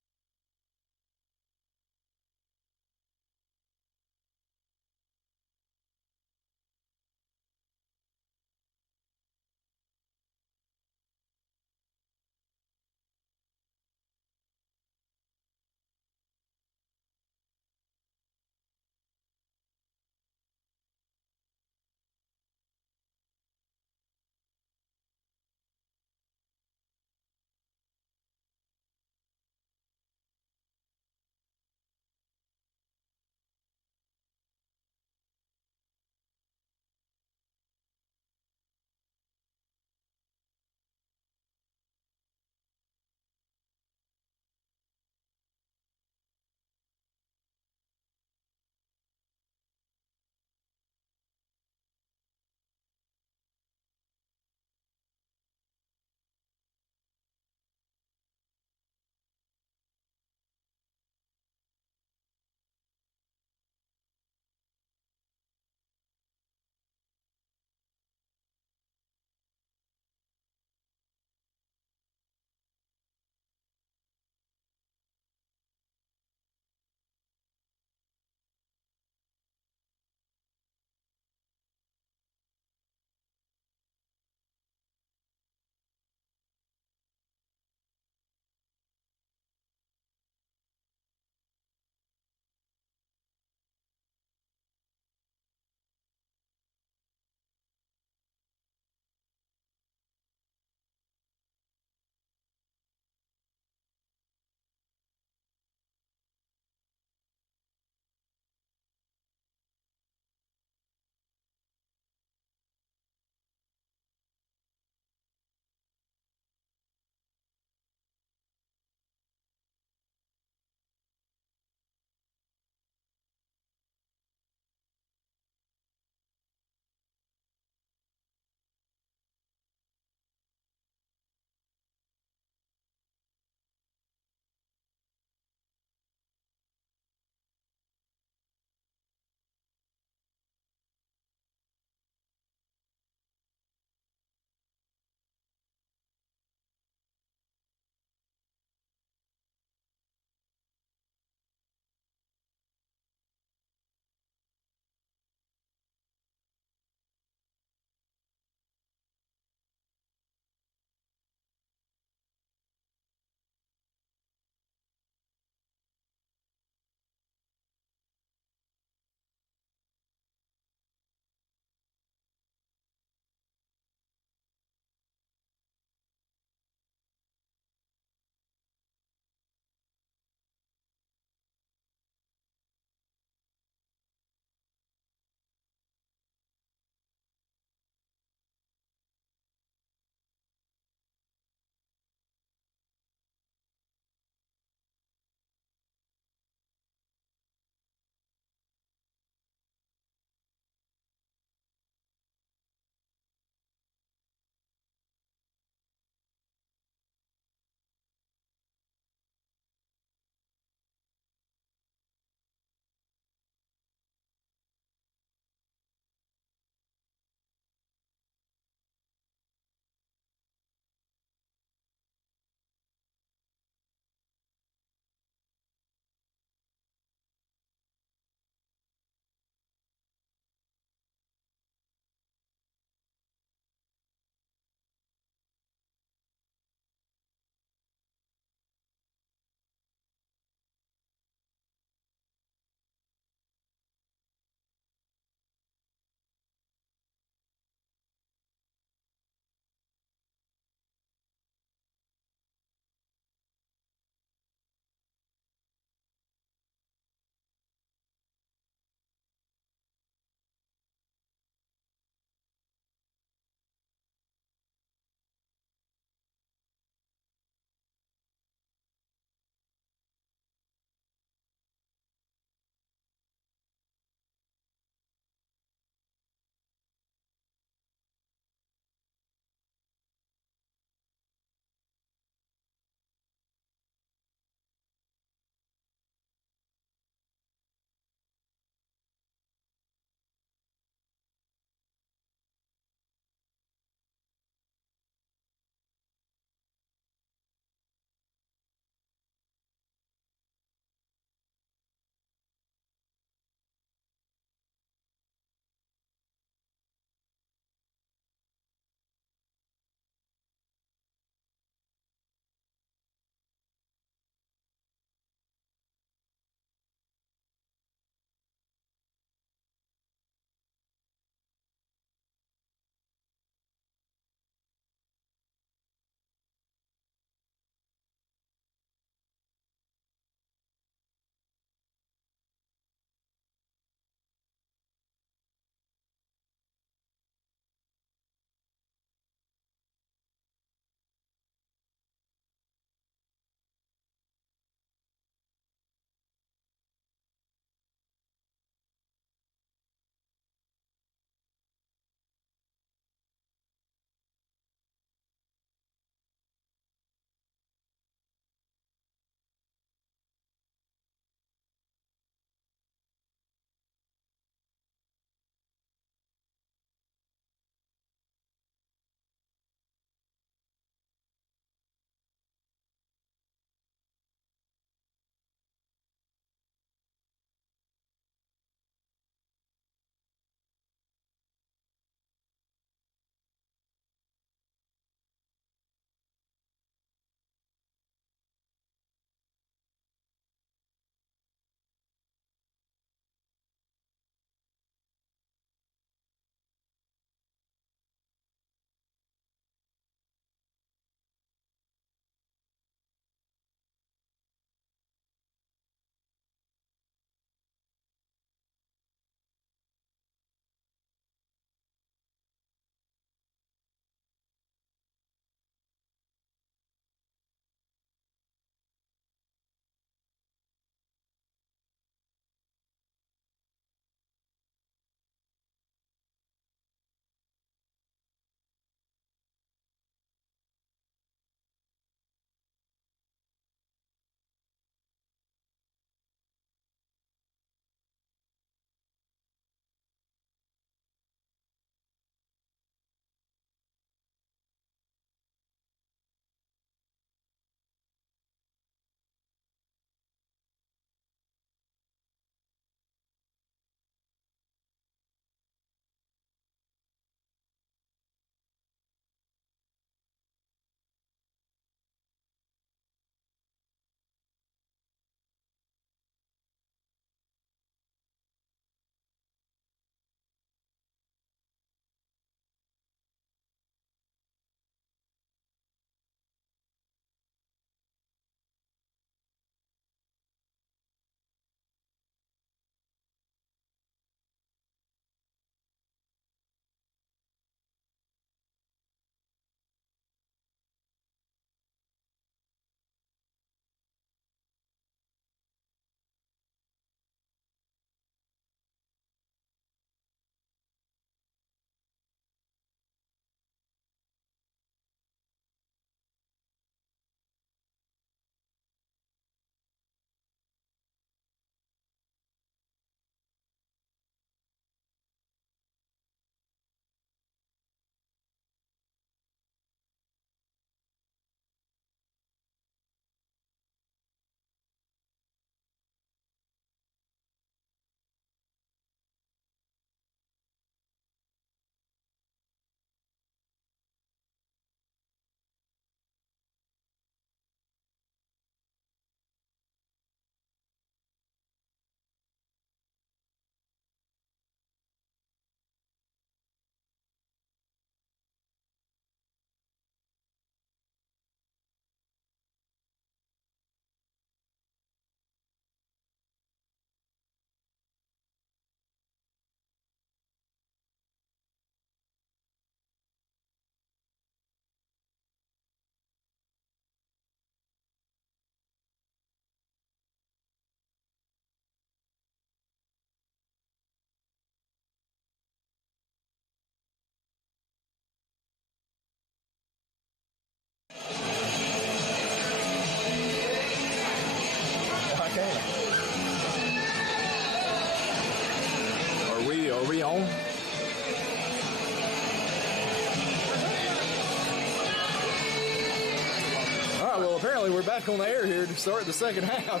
apparently we're back on the air here to start the second half.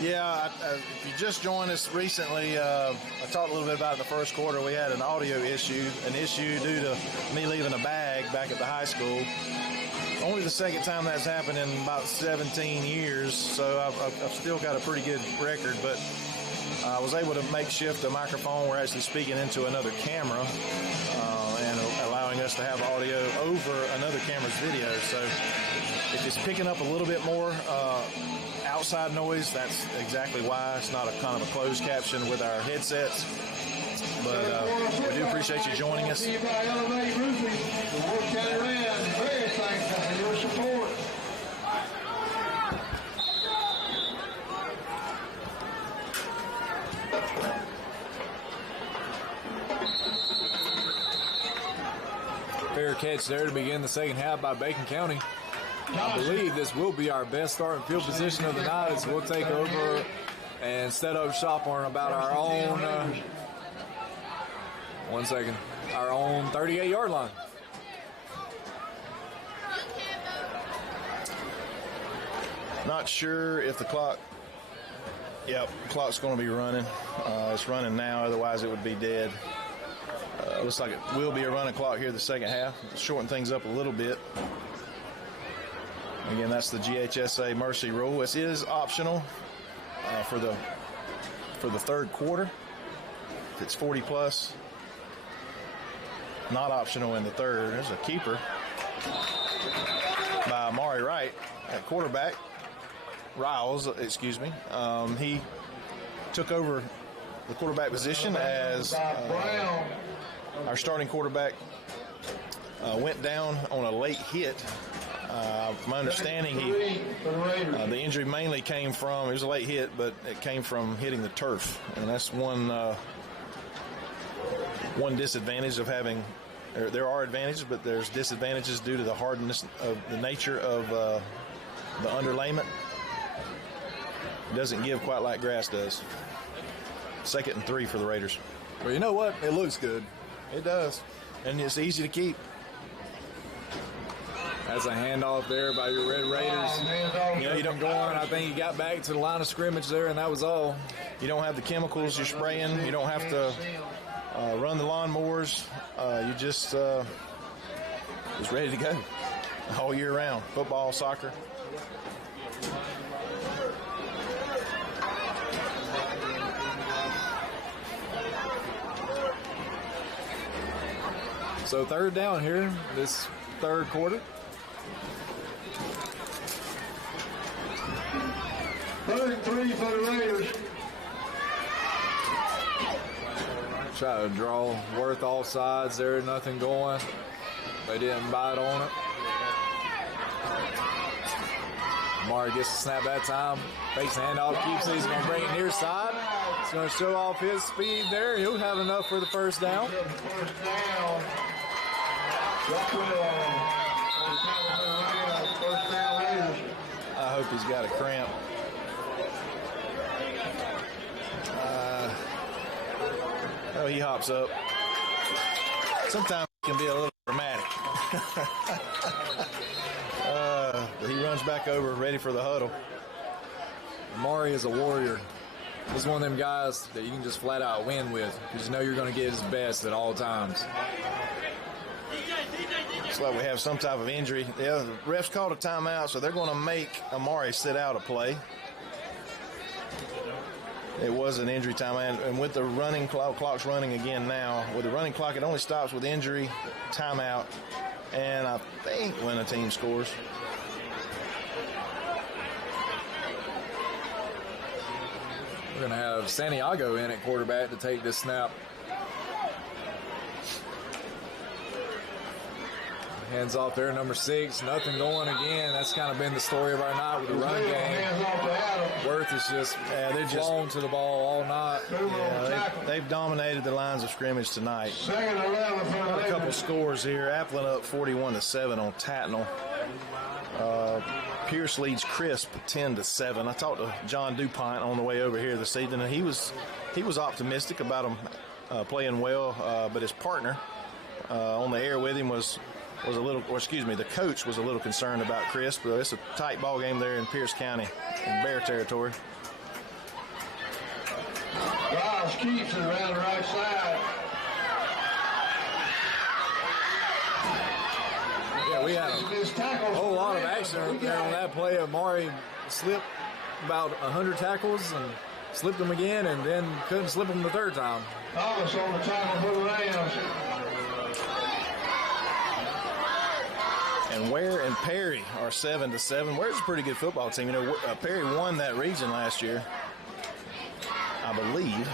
Yeah, if you just joined us recently, I talked a little bit about it in the first quarter. We had an audio issue, due to me leaving a bag back at the high school. Only the second time that's happened in about 17 years, so I've still got a pretty good record, but I was able to makeshift a microphone. We're actually speaking into another camera and allowing us to have audio over another camera's video. So if it's picking up a little bit more outside noise, that's exactly why. It's not a kind of a closed caption with our headsets. But we do appreciate you joining us. Fair catch there to begin the second half by Bacon County. I believe this will be our best starting field position of the night as we'll take over and set up shop on about our own, our own 38-yard line. Not sure if the clock, the clock's going to be running. It's running now, otherwise it would be dead. Looks like it will be a running clock here the second half. Shorten things up a little bit. Again, that's the GHSA mercy rule. This is optional for the third quarter. It's 40 plus. Not optional in the third. There's a keeper by Amari Wright at quarterback. Riles, excuse me. He took over the quarterback position as our starting quarterback went down on a late hit. My understanding, the injury mainly came from, it was a late hit, but it came from hitting the turf. And that's one disadvantage of having, there are advantages, but there's disadvantages due to the hardness of the nature of the underlayment. It doesn't give quite like grass does. 2nd and 3 for the Raiders. Well, you know what? It looks good. It does. And it's easy to keep. That's a handoff there by your Red Raiders. You don't go on. I think he got back to the line of scrimmage there, and that was all. You don't have the chemicals you're spraying. You don't have to run the lawnmowers. You just ready to go all year round. Football, soccer. So third down here, this third quarter. Third and 3 for the Raiders. Try to draw Worth all sides there, nothing going. They didn't bite on it. Amari gets the snap that time. Fakes the handoff, keeps it. He's going to bring it near side. He's going to show off his speed there. He'll have enough for the first down. First down. I hope he's got a cramp. He hops up. Sometimes it can be a little dramatic. But he runs back over, ready for the huddle. Amari is a warrior. He's one of them guys that you can just flat out win with because you know you're going to get his best at all times. Looks like we have some type of injury. The refs called a timeout, so they're going to make Amari sit out a play. It was an injury timeout, and with the running clock's running again now. With the running clock, it only stops with injury, timeout, and I think when a team scores. We're going to have Santiago in at quarterback to take this snap. Hands off there, number 6. Nothing going again. That's kind of been the story of our night with the run game. Worth is just flown to the ball all night. Yeah, they've dominated the lines of scrimmage tonight. A couple scores here. Applin up 41-7 on Tatnall. Pierce leads Crisp 10-7. I talked to John DuPont on the way over here this evening, and he was optimistic about him playing well, but his partner on the air with him was was a little, or excuse me, the coach was a little concerned about Chris, but it's a tight ball game there in Pierce County in Bear territory. Riles keeps it around the right side. Yeah, we had a whole lot of action there on that play. Amari slipped about 100 tackles and slipped them again, and then couldn't slip them the third time. Thomas on the tackle for the Rams. And Ware and Perry are 7-7. Ware's a pretty good football team. You know, Perry won that region last year, I believe.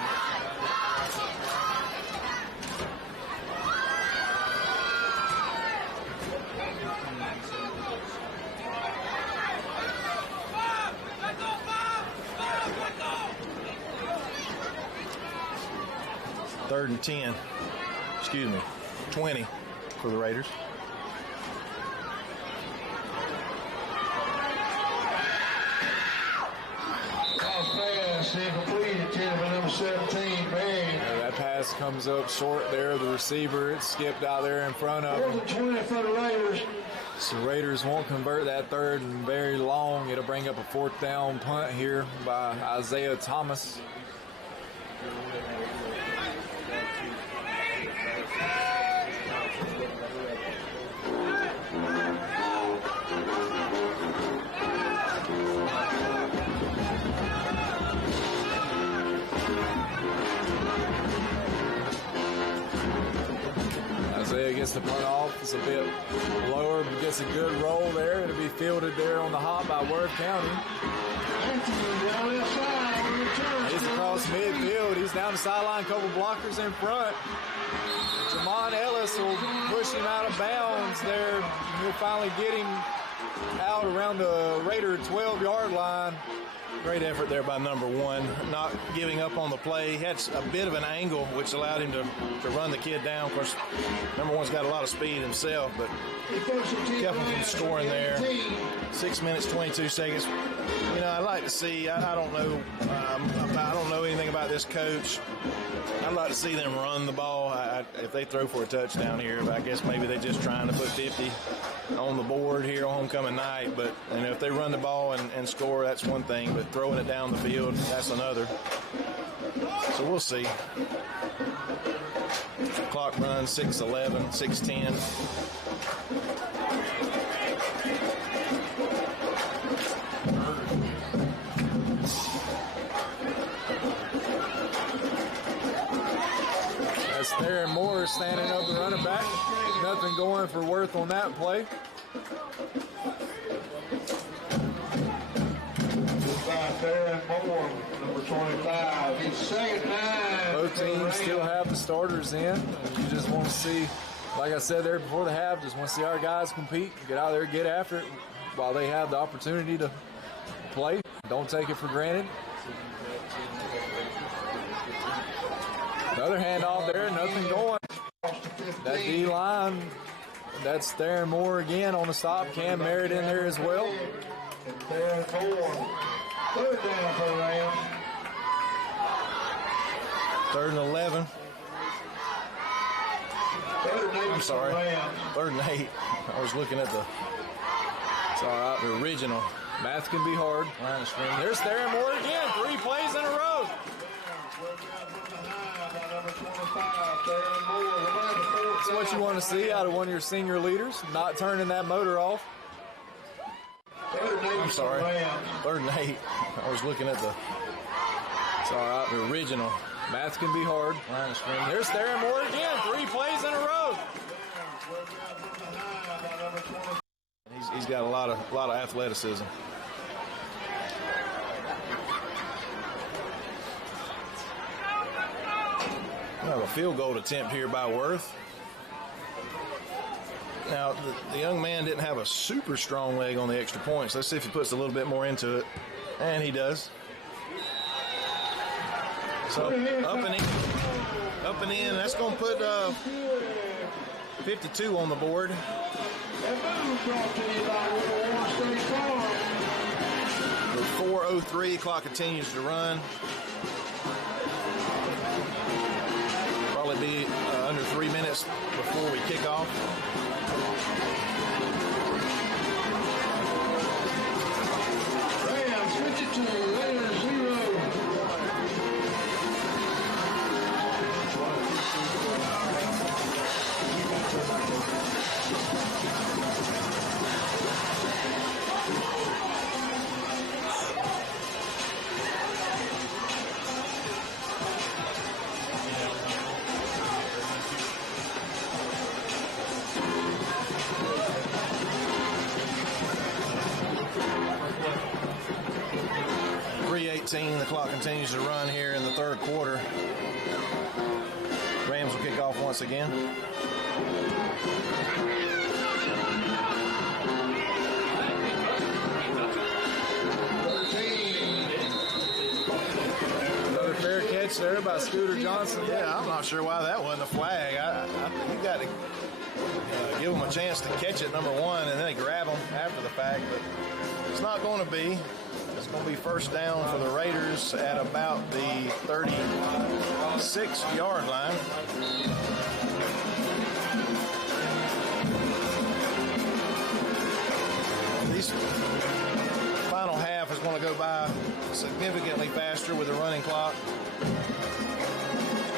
Third and 10. Excuse me, 20 for the Raiders. Completed, 10 for number 17, Barry. That pass comes up short there. The receiver, it skipped out there in front of him. 20 for the Raiders. So Raiders won't convert that third and very long. It'll bring up a fourth down punt here by Isaiah Thomas. Isaiah gets the punt off. It's a bit lower, but gets a good roll there. It'll be fielded there on the hop by Worth County. He's across midfield. He's down the sideline, couple blockers in front. Jamon Ellis will push him out of bounds there. He'll finally get him out around the Raider 12-yard line. Great effort there by number 1, not giving up on the play. He had a bit of an angle, which allowed him to run the kid down. Of course, number 1's got a lot of speed himself, but kept him from scoring there. 6 minutes, 22 seconds. You know, I'd like to see, I don't know, I don't know anything about this coach. I'd like to see them run the ball. If they throw for a touchdown here, I guess maybe they're just trying to put 50 on the board here on homecoming night. But you know, if they run the ball and score, that's one thing. But throwing it down the field, that's another. So we'll see. Clock runs 6:11, 6:10. That's Theron Moore standing up the running back. Nothing going for Worth on that play. Theron Moore, number 25. It's second nine. Both teams still have the starters in. You just want to see, like I said there before the half, just want to see our guys compete, get out there, get after it while they have the opportunity to play. Don't take it for granted. Another handoff there, nothing going. That D-line, that's Theron Moore again on the stop. Cam Merritt in there as well. And Theron Moore. Third down for the Rams. 3rd and 11. I'm sorry. 3rd and 8. I was looking at the. It's all right. The original. Math can be hard. There's Theron Moore again. 3 plays in a row. That's what you want to see out of one of your senior leaders, not turning that motor off. I'm sorry. 3rd and 8. I was looking at the. It's all right. The original. Math can be hard. There's Theron Moore again. 3 plays in a row. He's got a lot of athleticism. We have a field goal attempt here by Worth. Now, the young man didn't have a super strong leg on the extra points. Let's see if he puts a little bit more into it. And he does. So, up and in. That's going to put 52 on the board. With 4:03, clock continues to run. Probably be under 3 minutes before we kick off. Rams 52, Raiders 0. The clock continues to run here in the third quarter. Rams will kick off once again. Another fair catch there by Scooter Johnson. Yeah, I'm not sure why that wasn't a flag. You got to give them a chance to catch it, number one, and then they grab them after the fact. But it's not going to be. It's going to be first down for the Raiders at about the 36-yard line. This final half is going to go by significantly faster with the running clock. I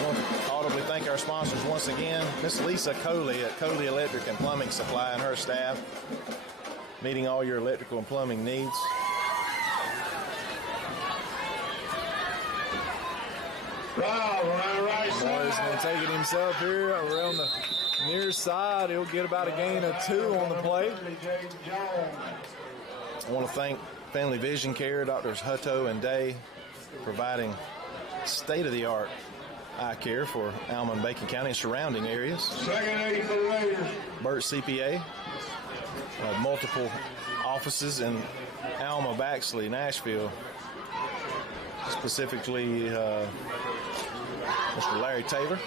want to audibly thank our sponsors once again. Miss Lisa Coley at Coley Electric and Plumbing Supply and her staff, meeting all your electrical and plumbing needs. Right Boy's going to take it himself here around the near side. He'll get about a gain of 2 on the play. I want to thank Family Vision Care, Drs. Hutto and Day, providing state-of-the-art eye care for Alma and Bacon County and surrounding areas. Second 8 for the Raiders. Burt CPA, multiple offices in Alma, Baxley, Nashville. Specifically, Mr. Larry Taylor.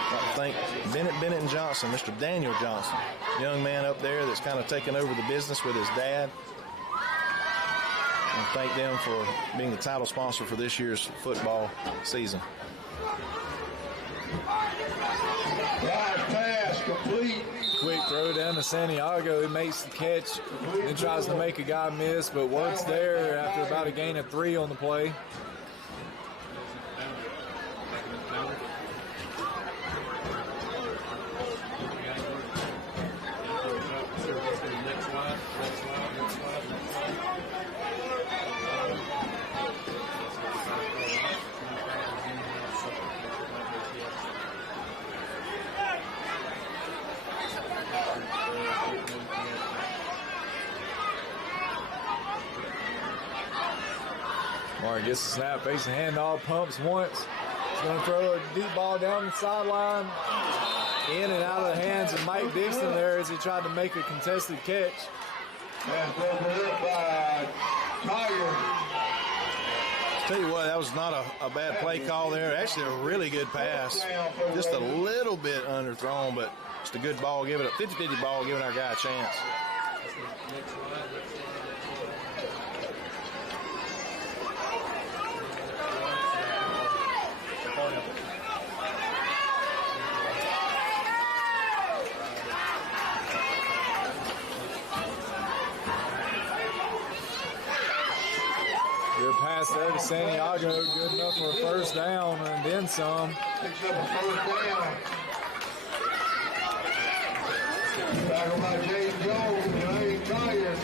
I'd like to thank Bennett and Johnson, Mr. Daniel Johnson, young man up there that's kind of taken over the business with his dad. And thank them for being the title sponsor for this year's football season. Right pass, complete. Quick throw down to Santiago. He makes the catch, then tries to make a guy miss, but works there after about a gain of 3 on the play. Martin gets the snap, fakes a handoff, pumps once. He's going to throw a deep ball down the sideline, in and out of the hands of Mike Dixon there as he tried to make a contested catch. And broken up by Tiger. Tell you what, that was not a bad play call there. Actually, a really good pass. Just a little bit underthrown, but just a good ball. Give it a 50-50 ball, giving our guy a chance. Good pass there to Santiago, good enough for a first down and then some. Picks up a first down. Tackle by James Jones and Ray Collier.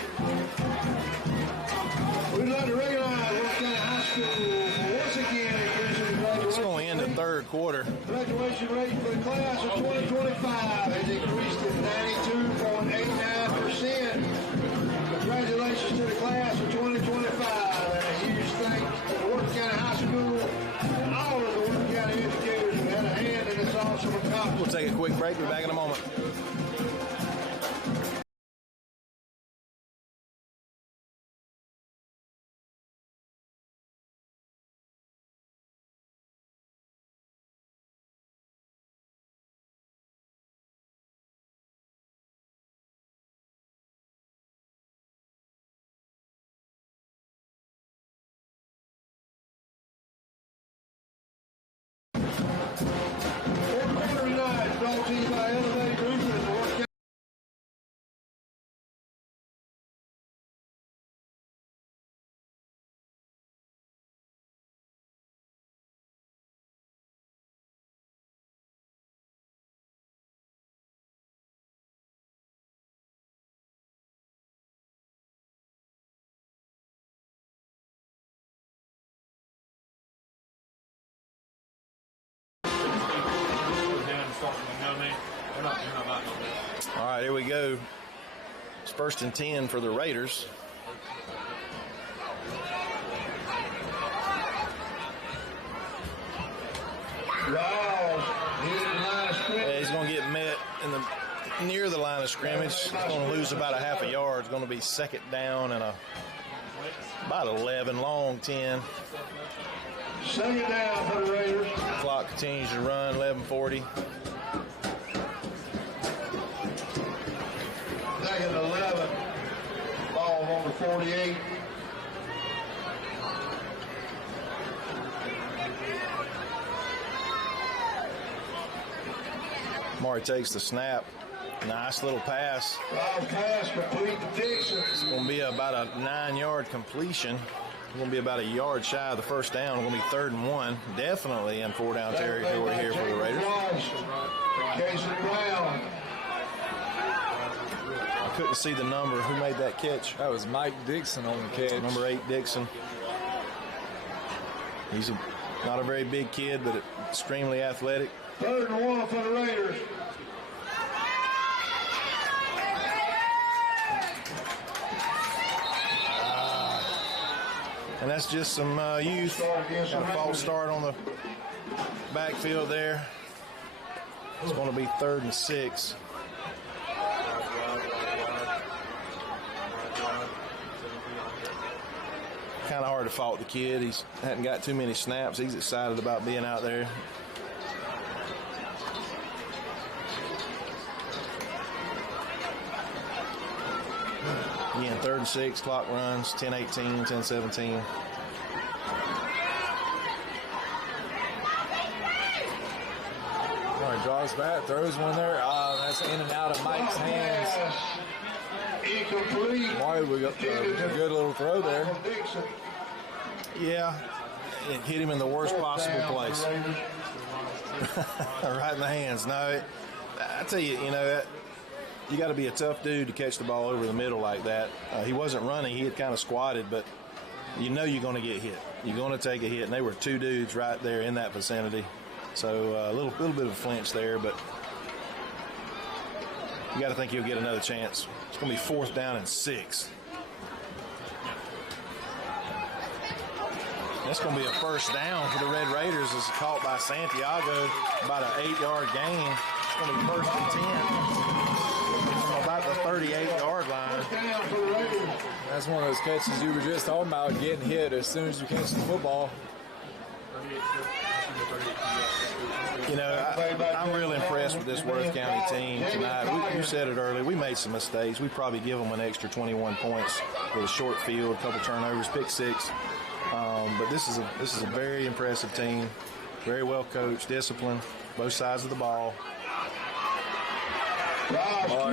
We'd like to recognize Worth County High School once again increasing the It's graduation going into the third quarter. Graduation rate for the class of 2025 has increased to 92.89%. Congratulations to the class of 2025, and a huge thanks to the Worth County High School and all of the Worth County educators who had a hand in this awesome accomplishment. We'll take a quick break. We'll be back in a moment. brought to you by Elevated Roofing and Work County. All right, here we go. It's 1st and 10 for the Raiders. Yeah, he's going to get met in the near the line of scrimmage. He's going to lose about a half a yard. It's going to be 2nd down and about 11, long 10. 2nd down for the Raiders. Clock continues to run, 11:40. 2nd 11. Ball on the 48. Maury takes the snap. Nice little pass. Pass complete to Dixon. It's going to be about a 9-yard completion. It's going to be about a yard shy of the 1st down. It's going to be 3rd and 1. Definitely in 4-down territory here for the Raiders. Casey Brown. I couldn't see the number. Who made that catch? That was Mike Dixon on the catch. Number 8, Dixon. He's not a very big kid, but extremely athletic. 3rd and 1 for the Raiders. And that's just some youth. Got a false start on the backfield there. It's going to be 3rd and 6. Kind of hard to fault the kid. He hadn't got too many snaps. He's excited about being out there. Again, 3rd and 6, clock runs, 10:18, 10:17. All right, draws back, throws one there. That's in and out of Mike's hands. Incomplete. Mario, we got a good little throw there. Yeah, it hit him in the worst possible place. Right in the hands. No, I tell you, you got to be a tough dude to catch the ball over the middle like that. He wasn't running. He had kind of squatted, but you know you're going to get hit. You're going to take a hit, and they were 2 dudes right there in that vicinity. So a little bit of a flinch there, but you got to think he'll get another chance. It's going to be 4th down and 6. That's going to be a 1st down for the Red Raiders. It's caught by Santiago, about an 8-yard gain. It's going to be 1st and 10 from about the 38-yard line. That's one of those catches you were just talking about, getting hit as soon as you catch the football. I'm really impressed with this Worth County team tonight. You said it earlier. We made some mistakes. We probably give them an extra 21 points with a short field, a couple turnovers, pick 6. But this is a very impressive team. Very well coached, disciplined, both sides of the ball.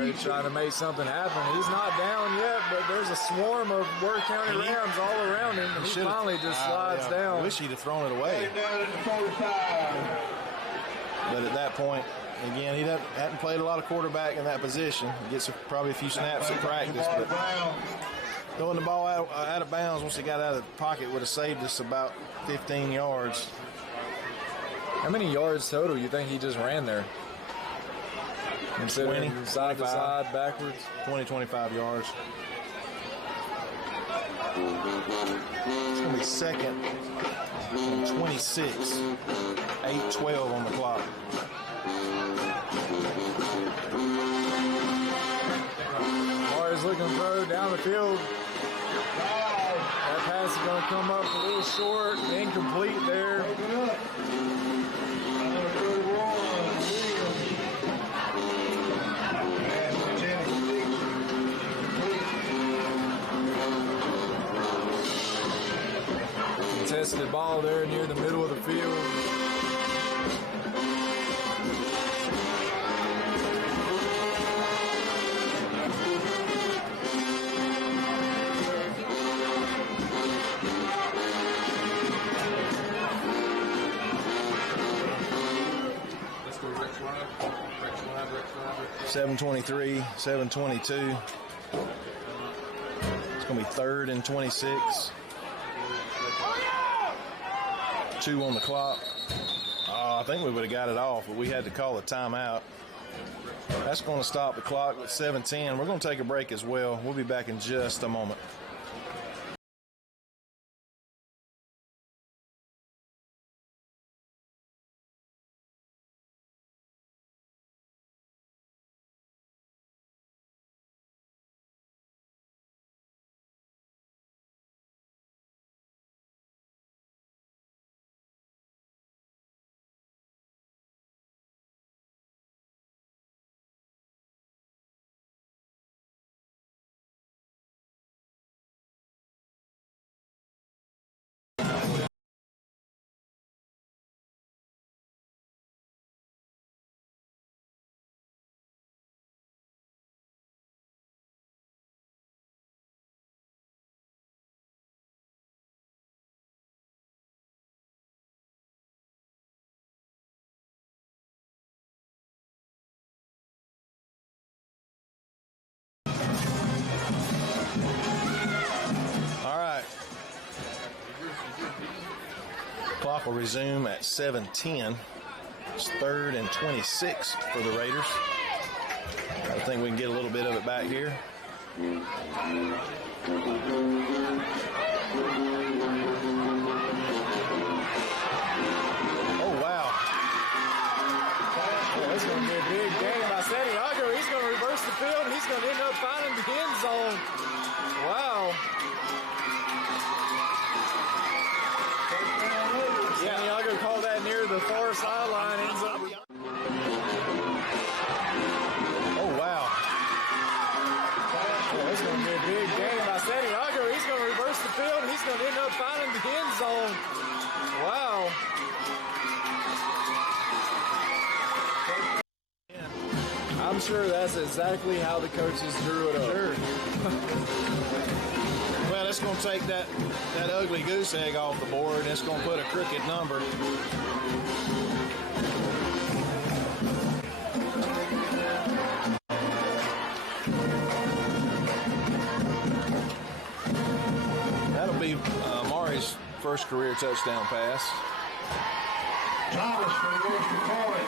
He's trying to make something happen. He's not down yet, but there's a swarm of Worth County Rams all around him, and he finally just slides down. I wish he'd have thrown it away. But at that point, again, he hadn't played a lot of quarterback in that position. He gets probably a few snaps at practice, but throwing the ball out of bounds once he got out of the pocket would have saved us about 15 yards. How many yards total you think he just ran there? Considering 20, side to side, backwards. 20, 25 yards. It's going to be 2nd and 26. 8:12 on the clock. Mario's looking to throw down the field. That pass is going to come up a little short, incomplete there. Contested ball there near the middle of the field. 7:23, 7:22. It's going to be 3rd and 26. 2 on the clock. I think we would have got it off, but we had to call a timeout. That's going to stop the clock with 7:10. We're going to take a break as well. We'll be back in just a moment. All right. Clock will resume at 7:10. It's 3rd and 26 for the Raiders. I think we can get a little bit of it back here. Oh, wow. Oh, it's going to be a big game by Santiago. He's going to reverse the field, and he's going to end up finding the end zone. Wow. Santiago called that near the far sideline. Ends up. Oh, wow. Oh, it's going to be a big game by Santiago. He's going to reverse the field, and he's going to end up finding the end zone. Wow. I'm sure that's exactly how the coaches drew it up. Sure. Well, it's going to take that ugly goose egg off the board, and it's going to put a crooked number. That'll be Mari's first career touchdown pass. Thomas for the extra point.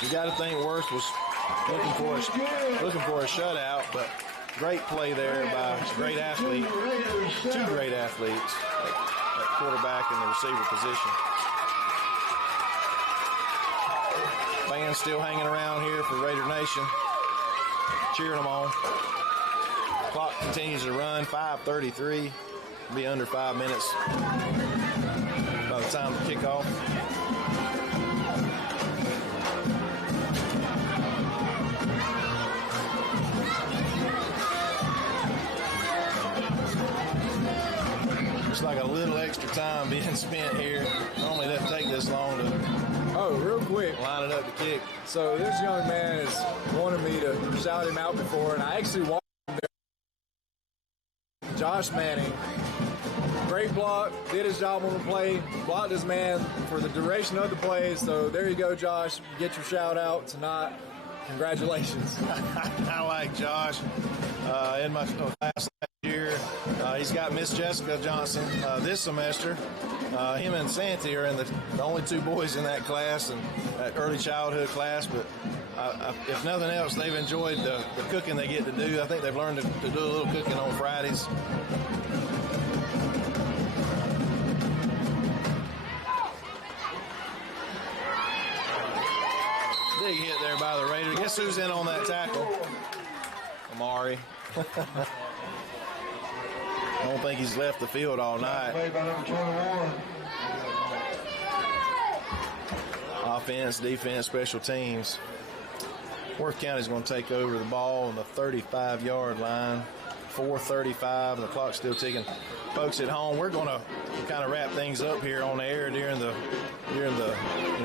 You got to think Worth was looking for a shutout, but great play there by great athlete, 2 great athletes at quarterback and the receiver position. Fans still hanging around here for Raider Nation, cheering them on. Clock continues to run, 5:33, be under 5 minutes by the time of kickoff. Looks like a little extra time being spent here. Normally it doesn't take this long to Oh, real quick. line it up to kick. So this young man has wanted me to shout him out before, and I actually watched him there. Josh Manning. Great block, did his job on the play, blocked his man for the duration of the play. So there you go, Josh. Get your shout out tonight. Congratulations. I like Josh. In my class last year, he's got Miss Jessica Johnson this semester. Him and Santi are in the only 2 boys in that class, and that early childhood class. But if nothing else, they've enjoyed the cooking they get to do. I think they've learned to do a little cooking on Fridays. Big hit there by the Raiders. Guess who's in on that tackle? Amari. I don't think he's left the field all night. Played by number 21. Offense, defense, special teams. Worth County's going to take over the ball on the 35-yard line. 4:35, and the clock's still ticking. Folks at home, we're going to kind of wrap things up here on the air during the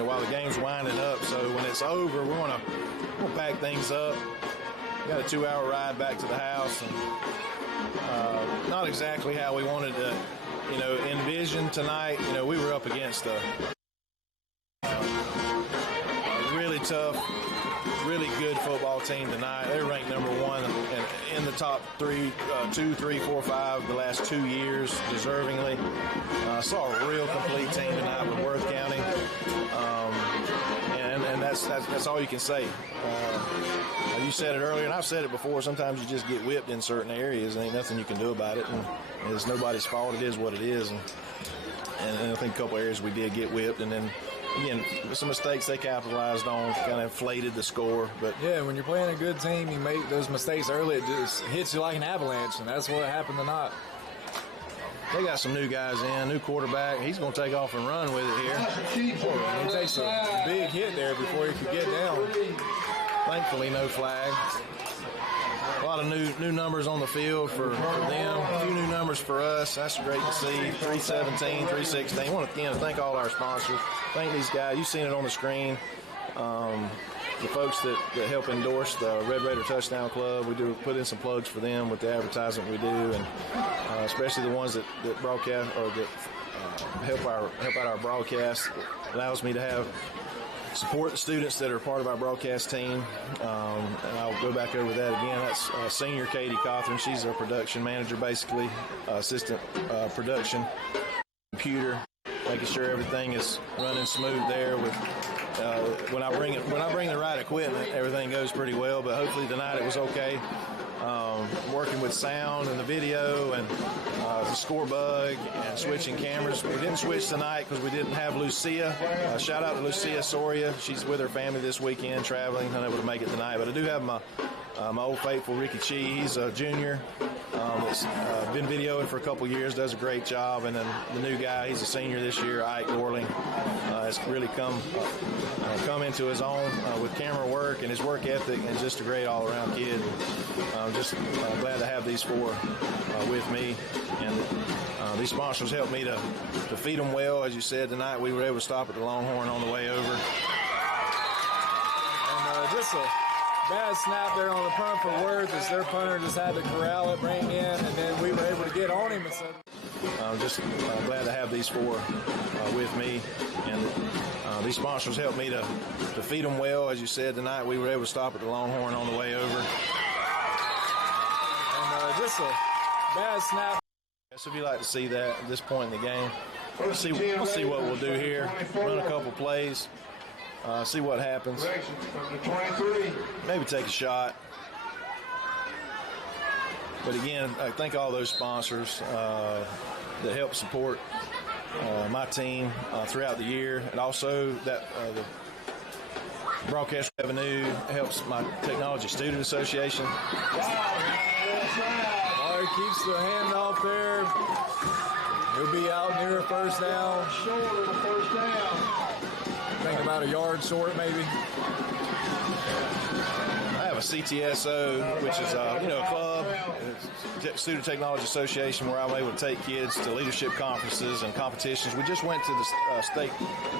while the game's winding up. So when it's over, we'll pack things up. We got a 2-hour ride back to the house, and not exactly how we wanted to, envision tonight. We were up against tough, really good football team tonight. They're ranked number one in the top 2, 3, 4, 5 the last 2 years, deservingly. Saw a real complete team tonight with Worth County, and that's all you can say. You said it earlier, and I've said it before. Sometimes you just get whipped in certain areas, and ain't nothing you can do about it. And it's nobody's fault. It is what it is. And I think a couple areas we did get whipped, and then again, some mistakes they capitalized on kind of inflated the score. But yeah, when you're playing a good team, you make those mistakes early. It just hits you like an avalanche, and that's what happened tonight. They got some new guys in, new quarterback. He's going to take off and run with it here. He takes a big hit there before he could get down. Thankfully, no flag. A lot of new numbers on the field for them. A few new numbers for us. That's great to see. 317, 316. I want to again thank all our sponsors. Thank these guys. You've seen it on the screen. The folks that help endorse the Red Raider Touchdown Club. We do put in some plugs for them with the advertisement we do, and especially the ones that broadcast or that help out our broadcast. It allows me to support the students that are part of our broadcast team, and I'll go back over that again. That's senior Katie Cothran. She's our production manager, basically, assistant production, computer, making sure everything is running smooth there. With when I bring the right equipment, everything goes pretty well. But hopefully tonight it was okay. Working with sound and the video and the score bug and switching cameras. We didn't switch tonight because we didn't have Lucia. Shout out to Lucia Soria. She's with her family this weekend, traveling, unable to make it tonight. But I do have my old faithful Ricky Chee. He's a junior. That's been videoing for a couple years, does a great job. And then the new guy, he's a senior this year, Ike Dorling, has really come into his own with camera work and his work ethic, and just a great all-around kid. Just glad to have these four with me. And these sponsors helped me to feed them well. As you said, tonight we were able to stop at the Longhorn on the way over. And just a bad snap there on the punt for Worth as their punter just had to corral it, bring it in, and then we were able to get on him. And so just glad to have these four with me. And these sponsors helped me to feed them well. As you said, tonight we were able to stop at the Longhorn on the way over. And just a bad snap. So if you like to see that at this point in the game, we'll see what we'll do here. Run a couple plays, see what happens. Maybe take a shot. But again, I thank all those sponsors that help support my team throughout the year, and also that the broadcast revenue helps my Technology Student Association. He keeps the handoff there. He'll be out near a first down. Short of the first down. Think about a yard short, maybe. I have a CTSO, which is a club, Student Technology Association, where I'm able to take kids to leadership conferences and competitions. We just went to the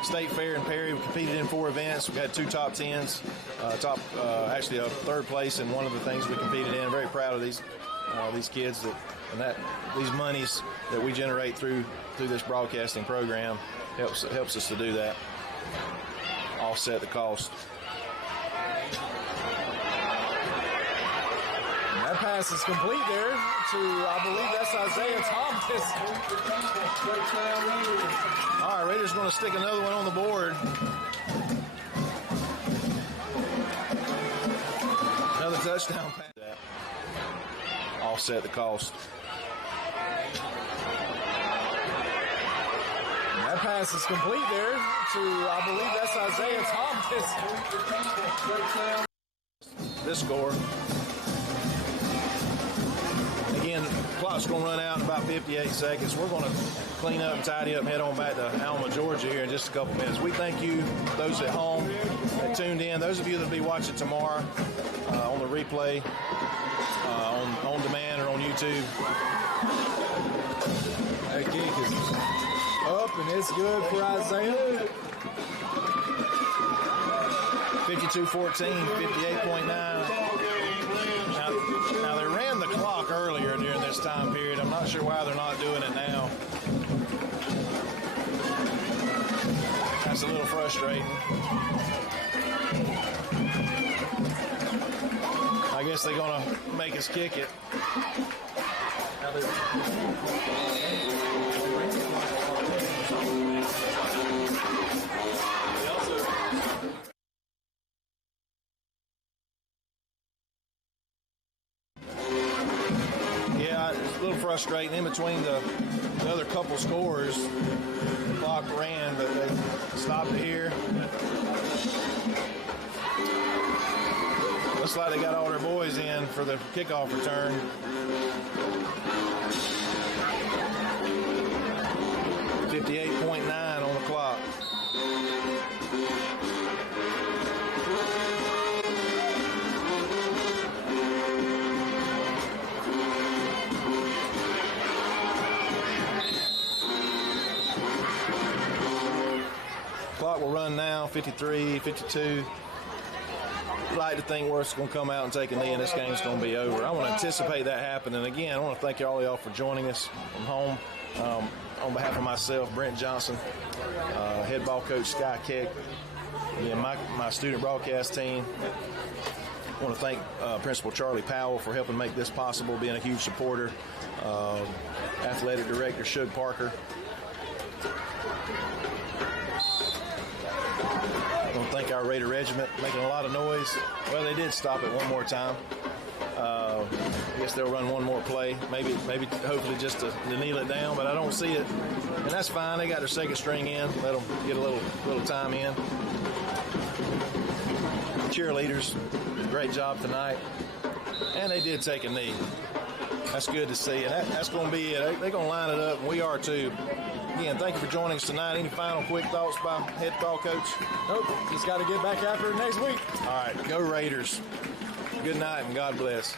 state fair in Perry. We competed in 4 events. We had 2 top 10s, actually a 3rd place in one of the things we competed in. Very proud of these kids these monies that we generate through this broadcasting program helps us to do that, offset the cost. And that pass is complete there to, I believe that's Isaiah Thomas. All right, Raiders going to stick another one on the board. Another touchdown pass. Offset the cost. And that pass is complete there to, I believe that's Isaiah Thomas. This score. Again, clock's going to run out in about 58 seconds. We're going to clean up and tidy up and head on back to Alma, Georgia here in just a couple minutes. We thank you, those at home that tuned in. Those of you that will be watching tomorrow on the replay, on demand or on YouTube. That kick is up and it's good for Isaiah. 52-14, 58.9. Now they ran the clock earlier during this time period. I'm not sure why they're not doing it now. That's a little frustrating. I guess they're going to make us kick it. Yeah, it's a little frustrating in between the other couple scores. The clock ran, but they stopped it here. Looks like they got all their boys in for the kickoff return. .9 on the clock. Clock will run now, 53, 52. I'd like to think Worth's going to come out and take a knee and this game's going to be over. I want to anticipate that happening. Again, I want to thank all y'all for joining us from home. On behalf of myself, Brent Johnson, head ball coach Sky Keck, and my student broadcast team. I want to thank Principal Charlie Powell for helping make this possible, being a huge supporter. Athletic Director Shug Parker. I want to thank our Raider Regiment, making a lot of noise. Well, they did stop it one more time. I guess they'll run one more play, maybe, hopefully just to kneel it down, but I don't see it, and that's fine. They got their second string in. Let them get a little time in. Cheerleaders, great job tonight, and they did take a knee. That's good to see, and that's going to be it. They're going to line it up, and we are too. Again, thank you for joining us tonight. Any final quick thoughts by head ball coach? Nope, just got to get back after it next week. All right, go Raiders. Good night and God bless.